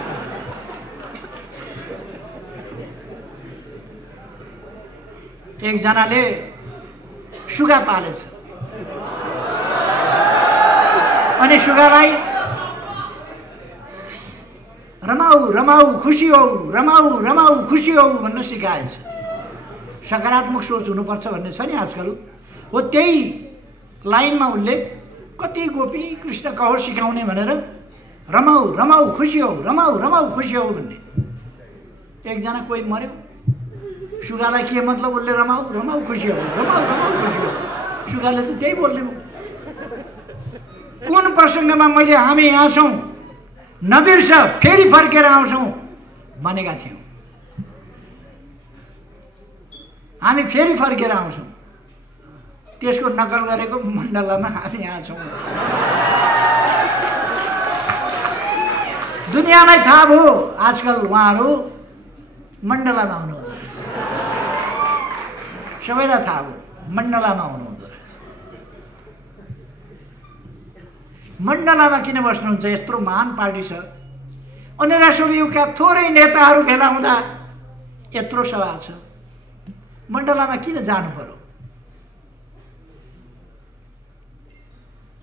एकजनाले सुगा पालेछ अनि सुगालाई रमाऊ रमाऊ खुसी हौ, रमाऊ रमाऊ खुसी हौ भन्न सिकाएछ। सकारात्मक सोच हुनुपर्छ भन्ने छ नि आजकल। हो त्यही लाइनमा उसले कति गोपी कृष्ण कहो सिकाउने भनेर रमाऊ रमाऊ खुसी हौ, रमाऊ रमाऊ खुसी हौ भन्ने। एकजना कोही मर्यो, सुगालाई के मतलब, उसले रमाऊ रमाऊ खुसी हौ, रमाऊ रमाऊ खुसी हौ। सुगाले त त्यही बोल्ने हो। कुन प्रसङ्गमा मैले हामी यहाँ छौँ, नबिर्स फेरि फर्केर आउँछौँ भनेका थियौँ। हामी फेरि फर्केर आउँछौँ, त्यसको नकल गरेको मण्डलामा हामी यहाँ छौँ। दुनियाँलाई थाहा भयो आजकल उहाँहरू मण्डलामा आउनुहुँदो रहेछ। सबैलाई थाहा भयो मण्डलामा आउनुहुँदो रहेछ। मण्डलामा किन बस्नुहुन्छ? यत्रो महान पार्टी छ, अनेरा सुवियुका थोरै नेताहरू भेला हुँदा यत्रो सभा छ, मण्डलामा किन जानु पर्यो?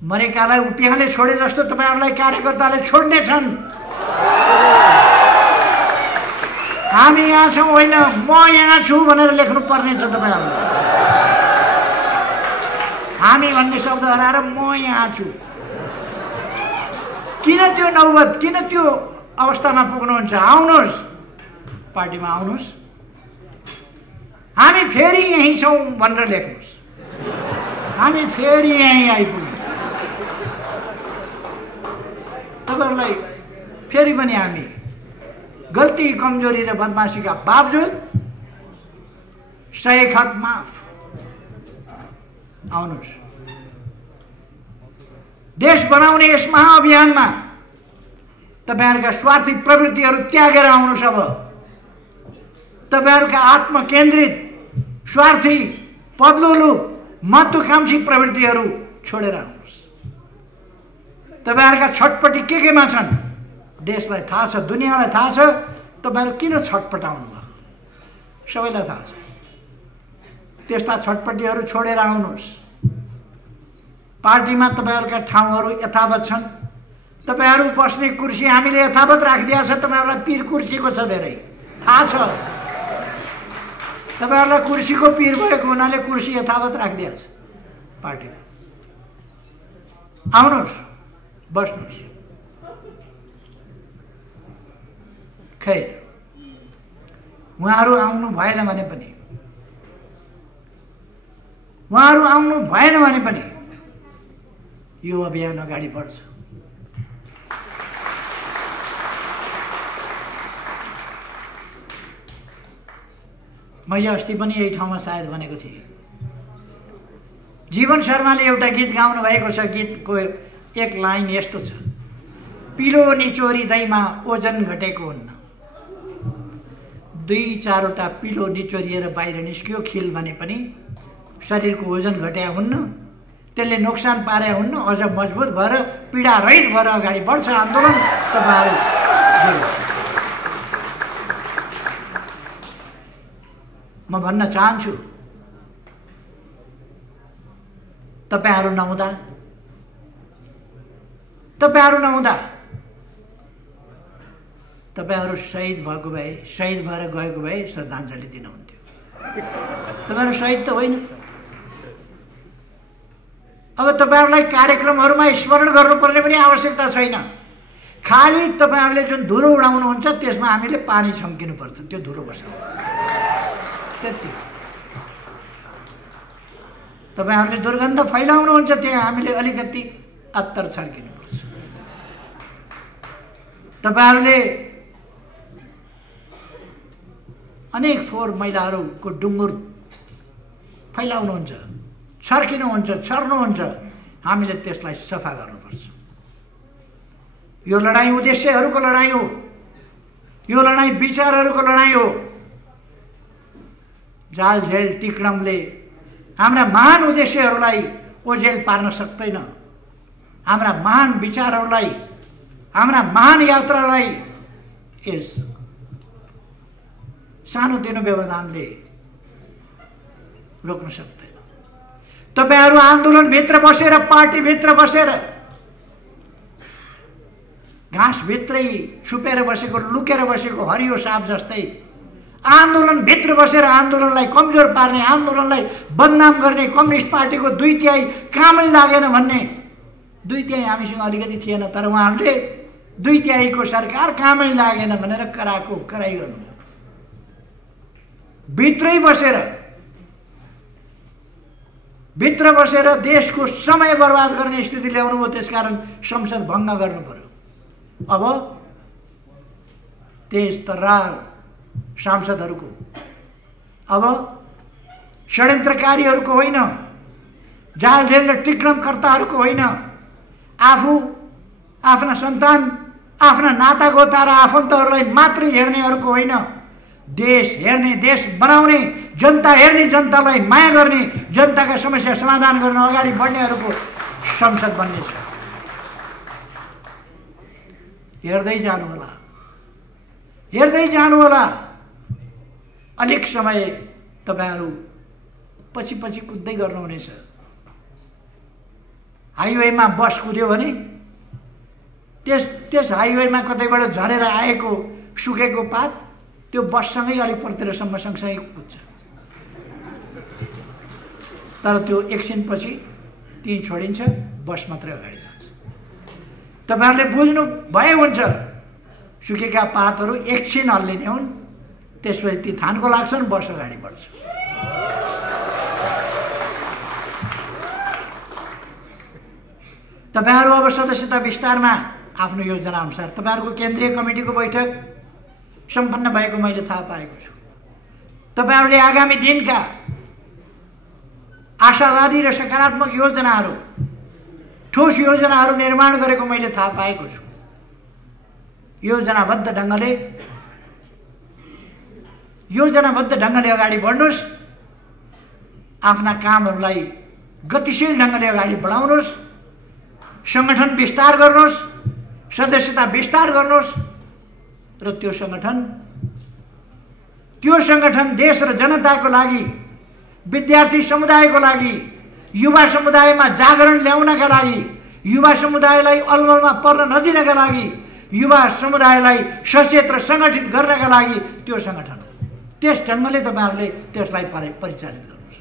मरेकालाई उपियाले छोडे जस्तो तपाईँहरूलाई कार्यकर्ताले छोड्ने छन्। हामी यहाँ छौँ होइन, म यहाँ छु भनेर लेख्नु पर्ने छ तपाईँहरूले। हामी भन्ने शब्द हराएर म यहाँ छु। किन त्यो नौबत, किन त्यो अवस्थामा पुग्नुहुन्छ? आउनुहोस्, पार्टीमा आउनुहोस्, हामी फेरि यहीँ छौँ भनेर लेख्नुहोस्। हामी फेरि यहीँ आइपुग्यौँ। तपाईँहरूलाई फेरि पनि हामी गल्ती कमजोरी र बदमासीका बावजुद 100 खत माफ। आउनुहोस्, देश बनाउने यस महाअभियानमा तपाईँहरूका स्वार्थी प्रवृत्तिहरू त्यागेर आउनुहोस्। अब तपाईँहरूका आत्मकेन्द्रित स्वार्थी पदलोलु महत्त्वाकांक्षी प्रवृत्तिहरू छोडेर आउनुहोस्। तपाईँहरूका छटपटी केमा छन् देशलाई थाहा छ, दुनियाँलाई थाहा छ। तपाईँहरू किन छटपटाउनु भयो सबैलाई थाहा छ। त्यस्ता छटपटीहरू छोडेर आउनुहोस्। पार्टीमा तपाईँहरूका ठाउँहरू यथावत छन्। तपाईँहरू बस्ने कुर्सी हामीले यथावत राखिदिएको छ। तपाईँहरूलाई पीर कुर्सीको छ, धेरै थाहा छ। तपाईँहरूलाई कुर्सीको पीर भएको हुनाले कुर्सी यथावत राखिदिएको छ पार्टीले। आउनुहोस्, बस्नुहोस्। खैर, उहाँहरू आउनु भएन भने पनि यो अभियान अगाडि बढ्छ। मैले अस्ति पनि यही ठाउँमा सायद भनेको थिएँ, जीवन शर्माले एउटा गीत गाउनु भएको छ। गीतको एक लाइन यस्तो छ, पिलो निचोरी दैमा ओजन घटेको हुन्न। 2-4वटा पिलो निचोरिएर बाहिर निस्कियो खिल भने पनि शरीरको ओजन घट्या हुन्न, त्यसले नोक्सान पारे हुन्न। अझ मजबुत भएर पीडा रहित भएर अगाडि बढ्छ आन्दोलन। तपाईँहरू म भन्न चाहन्छु, तपाईँहरू नहुँदा तपाईँहरू शहीद भएको भए, शहीद भएर गएको भए श्रद्धाञ्जली दिनुहुन्थ्यो। तपाईँहरू शहीद त होइन। अब तपाईँहरूलाई कार्यक्रमहरूमा स्मरण गर्नुपर्ने पनि आवश्यकता छैन। खालि तपाईँहरूले जुन धुलो उडाउनुहुन्छ त्यसमा हामीले पानी छम्किनुपर्छ, त्यो धुलो बस्छ त्यति। तपाईँहरूले दुर्गन्ध फैलाउनुहुन्छ, त्यहाँ हामीले अलिकति अत्तर छर्किनुपर्छ। तपाईँहरूले अनेक फोहोर मैलाहरूको डुङ्गुर फैलाउनुहुन्छ, छर्किनुहुन्छ, छर्नुहुन्छ, हामीले त्यसलाई सफा गर्नुपर्छ। यो लडाईँ उद्देश्यहरूको लडाईँ हो, यो लडाईँ विचारहरूको लडाईँ हो। जालझेल टिक्णमले हाम्रा महान उद्देश्यहरूलाई ओझेल पार्न सक्दैन। हाम्रा महान विचारहरूलाई, हाम्रा महान यात्रालाई यस सानोतिनो व्यवधानले रोक्न सक्दैन। तपाईहरू आन्दोलनभित्र बसेर, पार्टीभित्र बसेर, घाँसभित्रै छुपेर बसेको, लुकेर बसेको हरियो साप जस्तै आन्दोलनभित्र बसेर आन्दोलनलाई कमजोर पार्ने, आन्दोलनलाई बदनाम गर्ने, कम्युनिस्ट पार्टीको 2/3 कामै लागेन भन्ने, 2/3 हामीसँग अलिकति थिएन, तर उहाँहरूले 2/3 को सरकार कामै लागेन भनेर कराको कराई गर्नु। भित्र बसेर देशको समय बर्बाद गर्ने स्थिति ल्याउनु भयो। त्यसकारण संसद भङ्ग गर्नु पर्यो। अब तेज तर्रार सांसदहरूको, अब षड्यन्त्रकारीहरूको होइन, जालझेल र टिक्णमकर्ताहरूको होइन, आफू आफ्ना सन्तान, आफ्ना नातागोता र आफन्तहरूलाई मात्रै हेर्नेहरूको होइन, देश हेर्ने, देश बनाउने, जनता हेर्ने, जनतालाई माया गर्ने, जनताका समस्या समाधान गर्न अगाडि बढ्नेहरूको संसद बन्नेछ। हेर्दै जानुहोला, हेर्दै जानुहोला। अलिक समय तपाईहरू पछि पछि कुद्दै गर्नुहुनेछ। हाइवेमा बस कुद्यो भने त्यस हाइवेमा कतैबाट झरेर आएको सुकेको पात त्यो बससँगै अलिक परतिरसम्म सँगसँगै कुद्छ, तर त्यो एकछिनपछि त्यहीँ छोडिन्छ, बस मात्रै अगाडि जान्छ। तपाईहरूले बुझ्नु भए हुन्छ, सुकेका पातहरू एकछिन हल्लिने हुन्, त्यसपछि ती थानको लाग्छन्, बस अगाडि बढ्छ। तपाईहरू अब सदस्यता विस्तारमा आफ्नो योजना अनुसार तपाईहरूको केन्द्रीय कमिटीको बैठक सम्पन्न भएको मैले थाहा पाएको छु। तपाईहरूले आगामी दिनका आशावादी र सकारात्मक योजनाहरू, ठोस योजनाहरू निर्माण गरेको मैले थाहा पाएको छु। योजनाबद्ध ढङ्गले अगाडि बढ्नुहोस्, आफ्ना कामहरूलाई गतिशील ढङ्गले अगाडि बढाउनुहोस्, संगठन विस्तार गर्नुहोस्, सदस्यता विस्तार गर्नुहोस् र त्यो संगठन देश र जनताको लागि, विद्यार्थी समुदायको लागि, युवा समुदायमा जागरण ल्याउनका लागि, युवा समुदायलाई अलमलमा पर्न नदिनका लागि, युवा समुदायलाई सचेत र सङ्गठित गर्नका लागि त्यो संगठन, त्यस ढङ्गले तपाईहरूले त्यसलाई परिचालित गर्नुहोस्।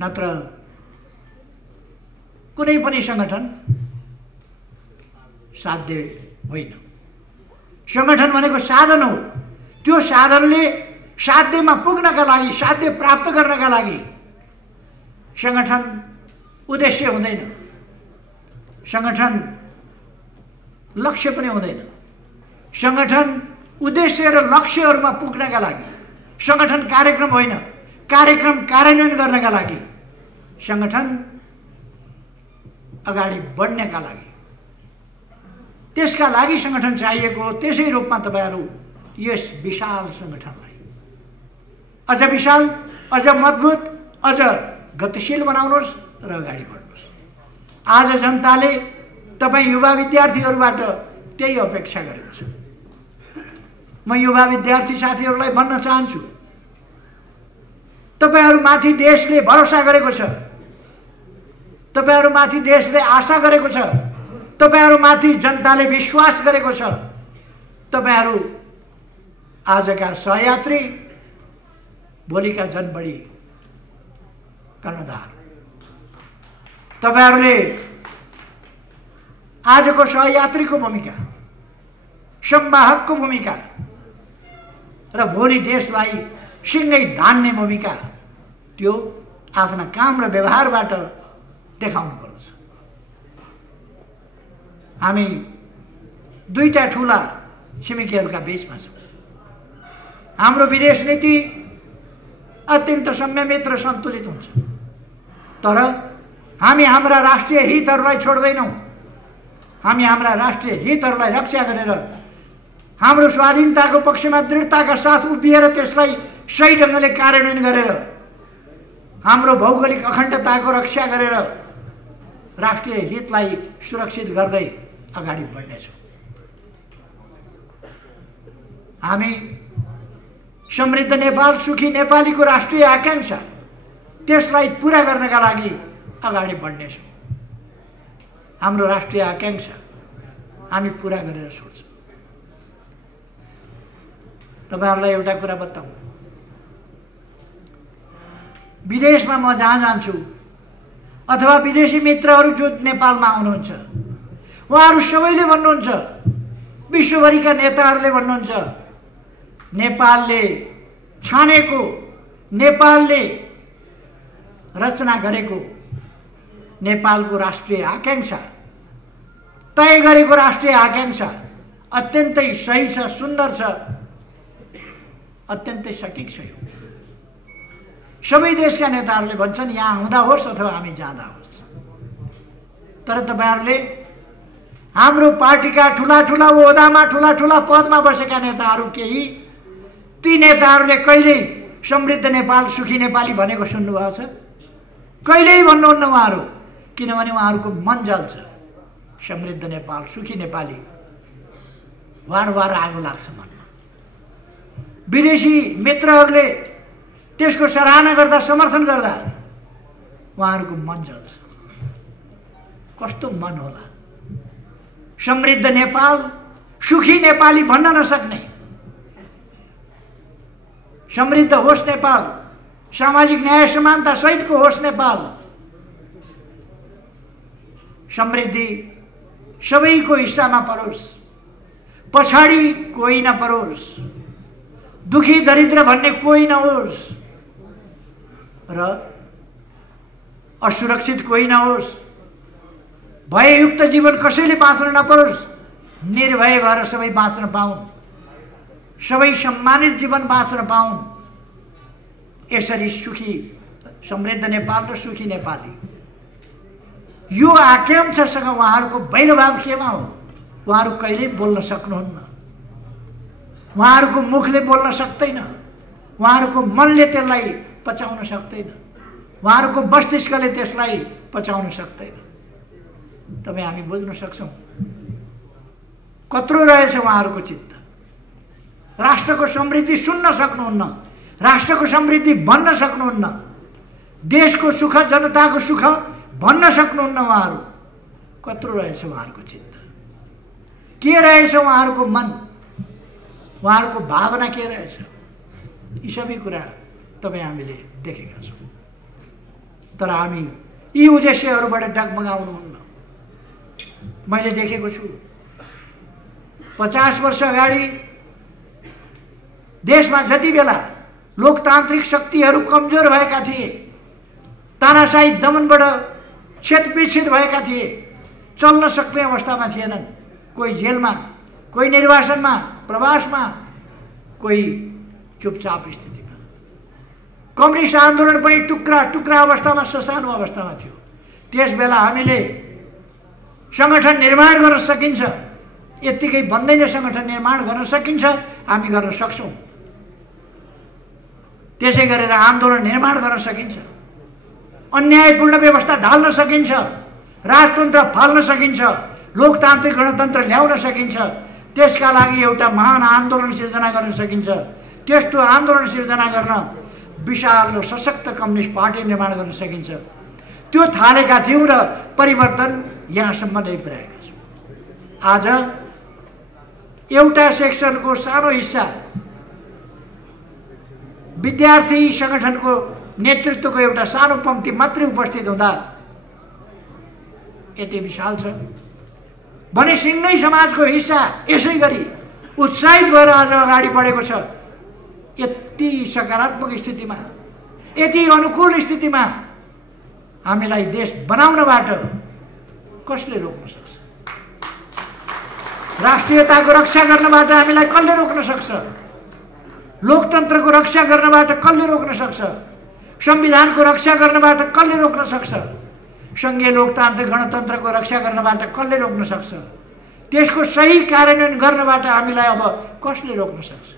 नत्र कुनै पनि संगठन साध्य होइन। संगठन भनेको साधन हो। त्यो साधनले साध्यमा पुग्नका लागि, साध्य प्राप्त गर्नका लागि संगठन उद्देश्य हुँदैन, संगठन लक्ष्य पनि हुँदैन। संगठन उद्देश्य र लक्ष्यहरूमा पुग्नका लागि संगठन कार्यक्रम होइन, कार्यक्रम कार्यान्वयन गर्नका लागि, संगठन अगाडि बढ्नका लागि, त्यसका लागि संगठन चाहिएको हो। त्यसै रूपमा तपाईहरू यस विशाल संगठनलाई अझ विशाल, अझ मजबुत, अझ गतिशील बनाउनुहोस् र अगाडि बढ्नुहोस्। आज जनताले तपाईँ युवा विद्यार्थीहरूबाट त्यही अपेक्षा गरेको छ। म युवा विद्यार्थी साथीहरूलाई भन्न चाहन्छु, तपाईहरूमाथि देशले भरोसा गरेको छ, तपाईहरूमाथि देशले आशा गरेको छ, तपाईहरूमाथि जनताले विश्वास गरेको छ। तपाईहरू आजका सहयात्री, भोलिका जनबढी कर्णधार। तपाईहरूले आजको सहयात्रीको भूमिका, संवाहकको भूमिका र भोलि देशलाई सिँगै धान्ने भूमिका त्यो आफ्ना काम र व्यवहारबाट देखाउनु पर्छ। हामी दुईटा ठूला छिमेकीहरूका बीचमा छौँ। हाम्रो विदेश नीति अत्यन्त संयमित र सन्तुलित हुन्छ। तर हामी हाम्रा राष्ट्रिय हितहरूलाई छोड्दैनौँ। हामी हाम्रा राष्ट्रिय हितहरूलाई रक्षा गरेर हाम्रो स्वाधीनताको पक्षमा दृढताका साथ उभिएर त्यसलाई सही ढङ्गले कार्यान्वयन गरेर हाम्रो भौगोलिक अखण्डताको रक्षा गरेर राष्ट्रिय हितलाई सुरक्षित गर्दै अगाडि बढ्नेछौँ। हामी समृद्ध नेपाल, सुखी नेपालीको राष्ट्रिय आकांक्षा त्यसलाई पूरा गर्नका लागि अगाडि बढ्नेछौँ। हाम्रो राष्ट्रिय आकांक्षा हामी पूरा गरेर छोड्छौँ। तपाईहरुलाई एउटा कुरा बताऊँ, विदेशमा म जहाँ जान्छु अथवा विदेशी मित्रहरू जो नेपालमा आउनुहुन्छ, उहाँहरू सबैले भन्नुहुन्छ, विश्वभरिका नेताहरूले भन्नुहुन्छ, नेपालले छानेको, नेपालले रचना गरेको नेपालको राष्ट्रिय आकांक्षा, तय गरेको राष्ट्रिय आकांक्षा अत्यन्तै सही छ, सुन्दर छ, अत्यन्तै सटीक छ। सबै देशका नेताहरूले भन्छन् यहाँ आउँदा होस् अथवा हामी जाँदा होस्। तर तपाईहरुले हाम्रो पार्टीका ठुला ठुला ओहदामा, ठुला ठुला पदमा बसेका नेताहरू केही, ती नेताहरूले कहिल्यै समृद्ध नेपाल, सुखी नेपाली भनेको सुन्नुभएको छ? कहिल्यै भन्नुहुन्न उहाँहरू, किनभने उहाँहरूको मन जल्छ। समृद्ध नेपाल, सुखी नेपाली वारवार आगो लाग्छ मनमा। विदेशी मित्रहरूले त्यसको सराहना गर्दा, समर्थन गर्दा उहाँहरूको मन जल्छ। कस्तो मन होला? समृद्ध नेपाल, सुखी नेपाली भन्न नसक्ने, समृद्ध होस् नेपाल, सामाजिक न्याय समानता सहितको होस् नेपाल, समृद्धि सबैको हिस्सामा परोस्, पछाडि कोही नपरोस्, दुखी दरिद्र भन्ने कोही नहोस् र असुरक्षित कोही नहोस्, भययुक्त जीवन कसैले बाँच्न नपरोस्, निर्भय भएर सबै बाँच्न पाउन्, सबै सम्मानित जीवन बाँच्न पाउन्। यसरी सुखी समृद्ध नेपाल र सुखी नेपाली, यो आकांक्षासँग उहाँहरूको वैरभाव केमा हो? उहाँहरू कहिल्यै बोल्न सक्नुहुन्न, उहाँहरूको मुखले बोल्न सक्दैन, उहाँहरूको मनले त्यसलाई पचाउन सक्दैन, उहाँहरूको मस्तिष्कले त्यसलाई पचाउन सक्दैन। तपाईँ हामी बुझ्न सक्छौँ कत्रो रहेछ उहाँहरूको चित्त। राष्ट्रको समृद्धि सुन्न सक्नुहुन्न, राष्ट्रको समृद्धि भन्न सक्नुहुन्न, देशको सुख, जनताको सुख भन्न सक्नुहुन्न। उहाँहरू कत्रो रहेछ उहाँहरूको चित्त, के रहेछ उहाँहरूको मन, उहाँहरूको भावना के रहेछ, यी सबै कुरा तपाईँ हामीले देखेका छौँ। तर हामी यी उद्देश्यहरूबाट डगमगाउनुहुन्न। मैले देखेको छु 50 वर्ष अगाडि देशमा जति बेला लोकतान्त्रिक शक्तिहरू कमजोर भएका थिए, तानाशाही दमनबाट छेदविच्छेद भएका थिए, चल्न सक्ने अवस्थामा थिएनन्, कोही जेलमा, कोही निर्वासनमा, प्रवासमा, कोही चुपचाप स्थितिमा। कम्युनिस्ट आन्दोलन पनि टुक्रा टुक्रा अवस्थामा, ससानो अवस्थामा थियो। त्यसबेला हामीले संगठन निर्माण गर्न सकिन्छ, यत्तिकै भन्दैन संगठन निर्माण गर्न सकिन्छ, हामी गर्न सक्छौँ। त्यसै गरेर आन्दोलन निर्माण गर्न सकिन्छ, अन्यायपूर्ण व्यवस्था ढाल्न सकिन्छ, राजतन्त्र फाल्न सकिन्छ, लोकतान्त्रिक गणतन्त्र ल्याउन सकिन्छ। त्यसका लागि एउटा महान आन्दोलन सिर्जना गर्न सकिन्छ। त्यस्तो आन्दोलन सिर्जना गर्न विशाल र सशक्त कम्युनिस्ट पार्टी निर्माण गर्न सकिन्छ। त्यो थालेका थियौँ र परिवर्तन यहाँसम्म ल्याइपुर्याएका छौँ। आज एउटा सेक्सनको सानो हिस्सा विद्यार्थी संगठनको नेतृत्वको एउटा सानो पंक्ति मात्रै उपस्थित हुँदा यति विशाल छ भने सिंगै समाजको हिस्सा यसै गरी उत्साहित भएर आज अगाडि बढेको छ। यति सकारात्मक स्थितिमा, यति अनुकूल स्थितिमा हामीलाई देश बनाउनबाट कसले रोक्न सक्छ? राष्ट्रियताको रक्षा गर्नबाट हामीलाई कसले रोक्न सक्छ? लोकतन्त्रको रक्षा गर्नबाट कसले रोक्न सक्छ? संविधानको रक्षा गर्नबाट कसले रोक्न सक्छ? संघीय लोकतान्त्रिक गणतन्त्रको रक्षा गर्नबाट कसले रोक्न सक्छ? त्यसको सही कार्यान्वयन गर्नबाट हामीलाई अब कसले रोक्न सक्छ?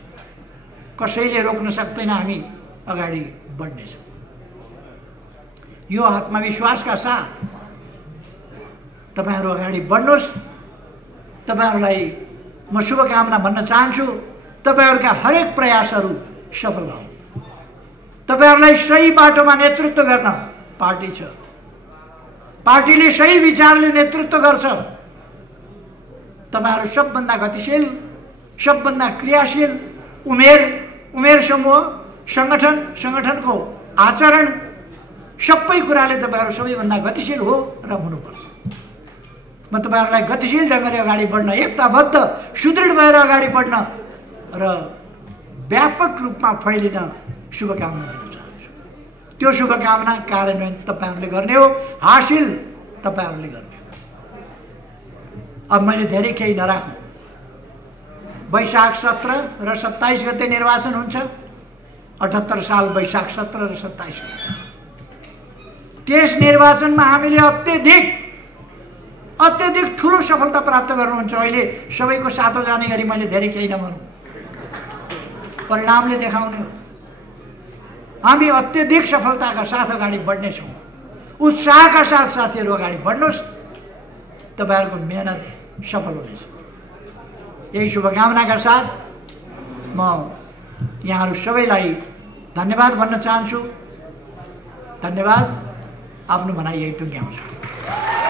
कसैले रोक्न सक्दैन। हामी अगाडि बढ्नेछौँ यो आत्मविश्वासका साथ। तपाईहरु अगाडि बढ्नुहोस्। तपाईहरुलाई म शुभकामना भन्न चाहन्छु। तपाईहरुका हरेक प्रयासहरू सफल होस्। तपाईहरुलाई सही बाटोमा नेतृत्व गर्न पार्टी छ। पार्टीले सही विचारले नेतृत्व गर्छ। तपाईहरु सबभन्दा गतिशील, सबभन्दा क्रियाशील उमेर समूह, संगठनको आचरण सबै कुराले तपाईहरु सबैभन्दा गतिशील हो र हुनुपर्छ। म तपाईहरुलाई गतिशील ढंगले अगाडि बढ्न, एकताबद्ध सुदृढ भएर अगाडि बढ्न र व्यापक रूपमा फैलिन शुभकामना दिन चाहन्छु। त्यो शुभकामना कार्यान्वयन तपाईहरुले गर्ने हो, हासिल तपाईहरुले गर्ने हो। अब मैले धेरै केही नराखौँ। वैशाख 17 र 27 गते निर्वाचन हुन्छ। 78 साल वैशाख 17 र 27 गते। त्यस निर्वाचनमा हामीले अत्यधिक ठूलो सफलता प्राप्त गर्नुहुन्छ। अहिले सबैको सातो जाने गरी मैले धेरै केही नभनौँ, परिणामले देखाउने हो। हामी अत्यधिक सफलताका साथ अगाडि बढ्नेछौँ। उत्साहका साथ साथीहरू अगाडि बढ्नुहोस्। तपाईहरुको मेहनत सफल हुनेछ। यही शुभकामनाका साथ म यहाँहरू सबैलाई धन्यवाद भन्न चाहन्छु। धन्यवाद। आफ्नो भनाइ यही टुङ्ग्याउँछु।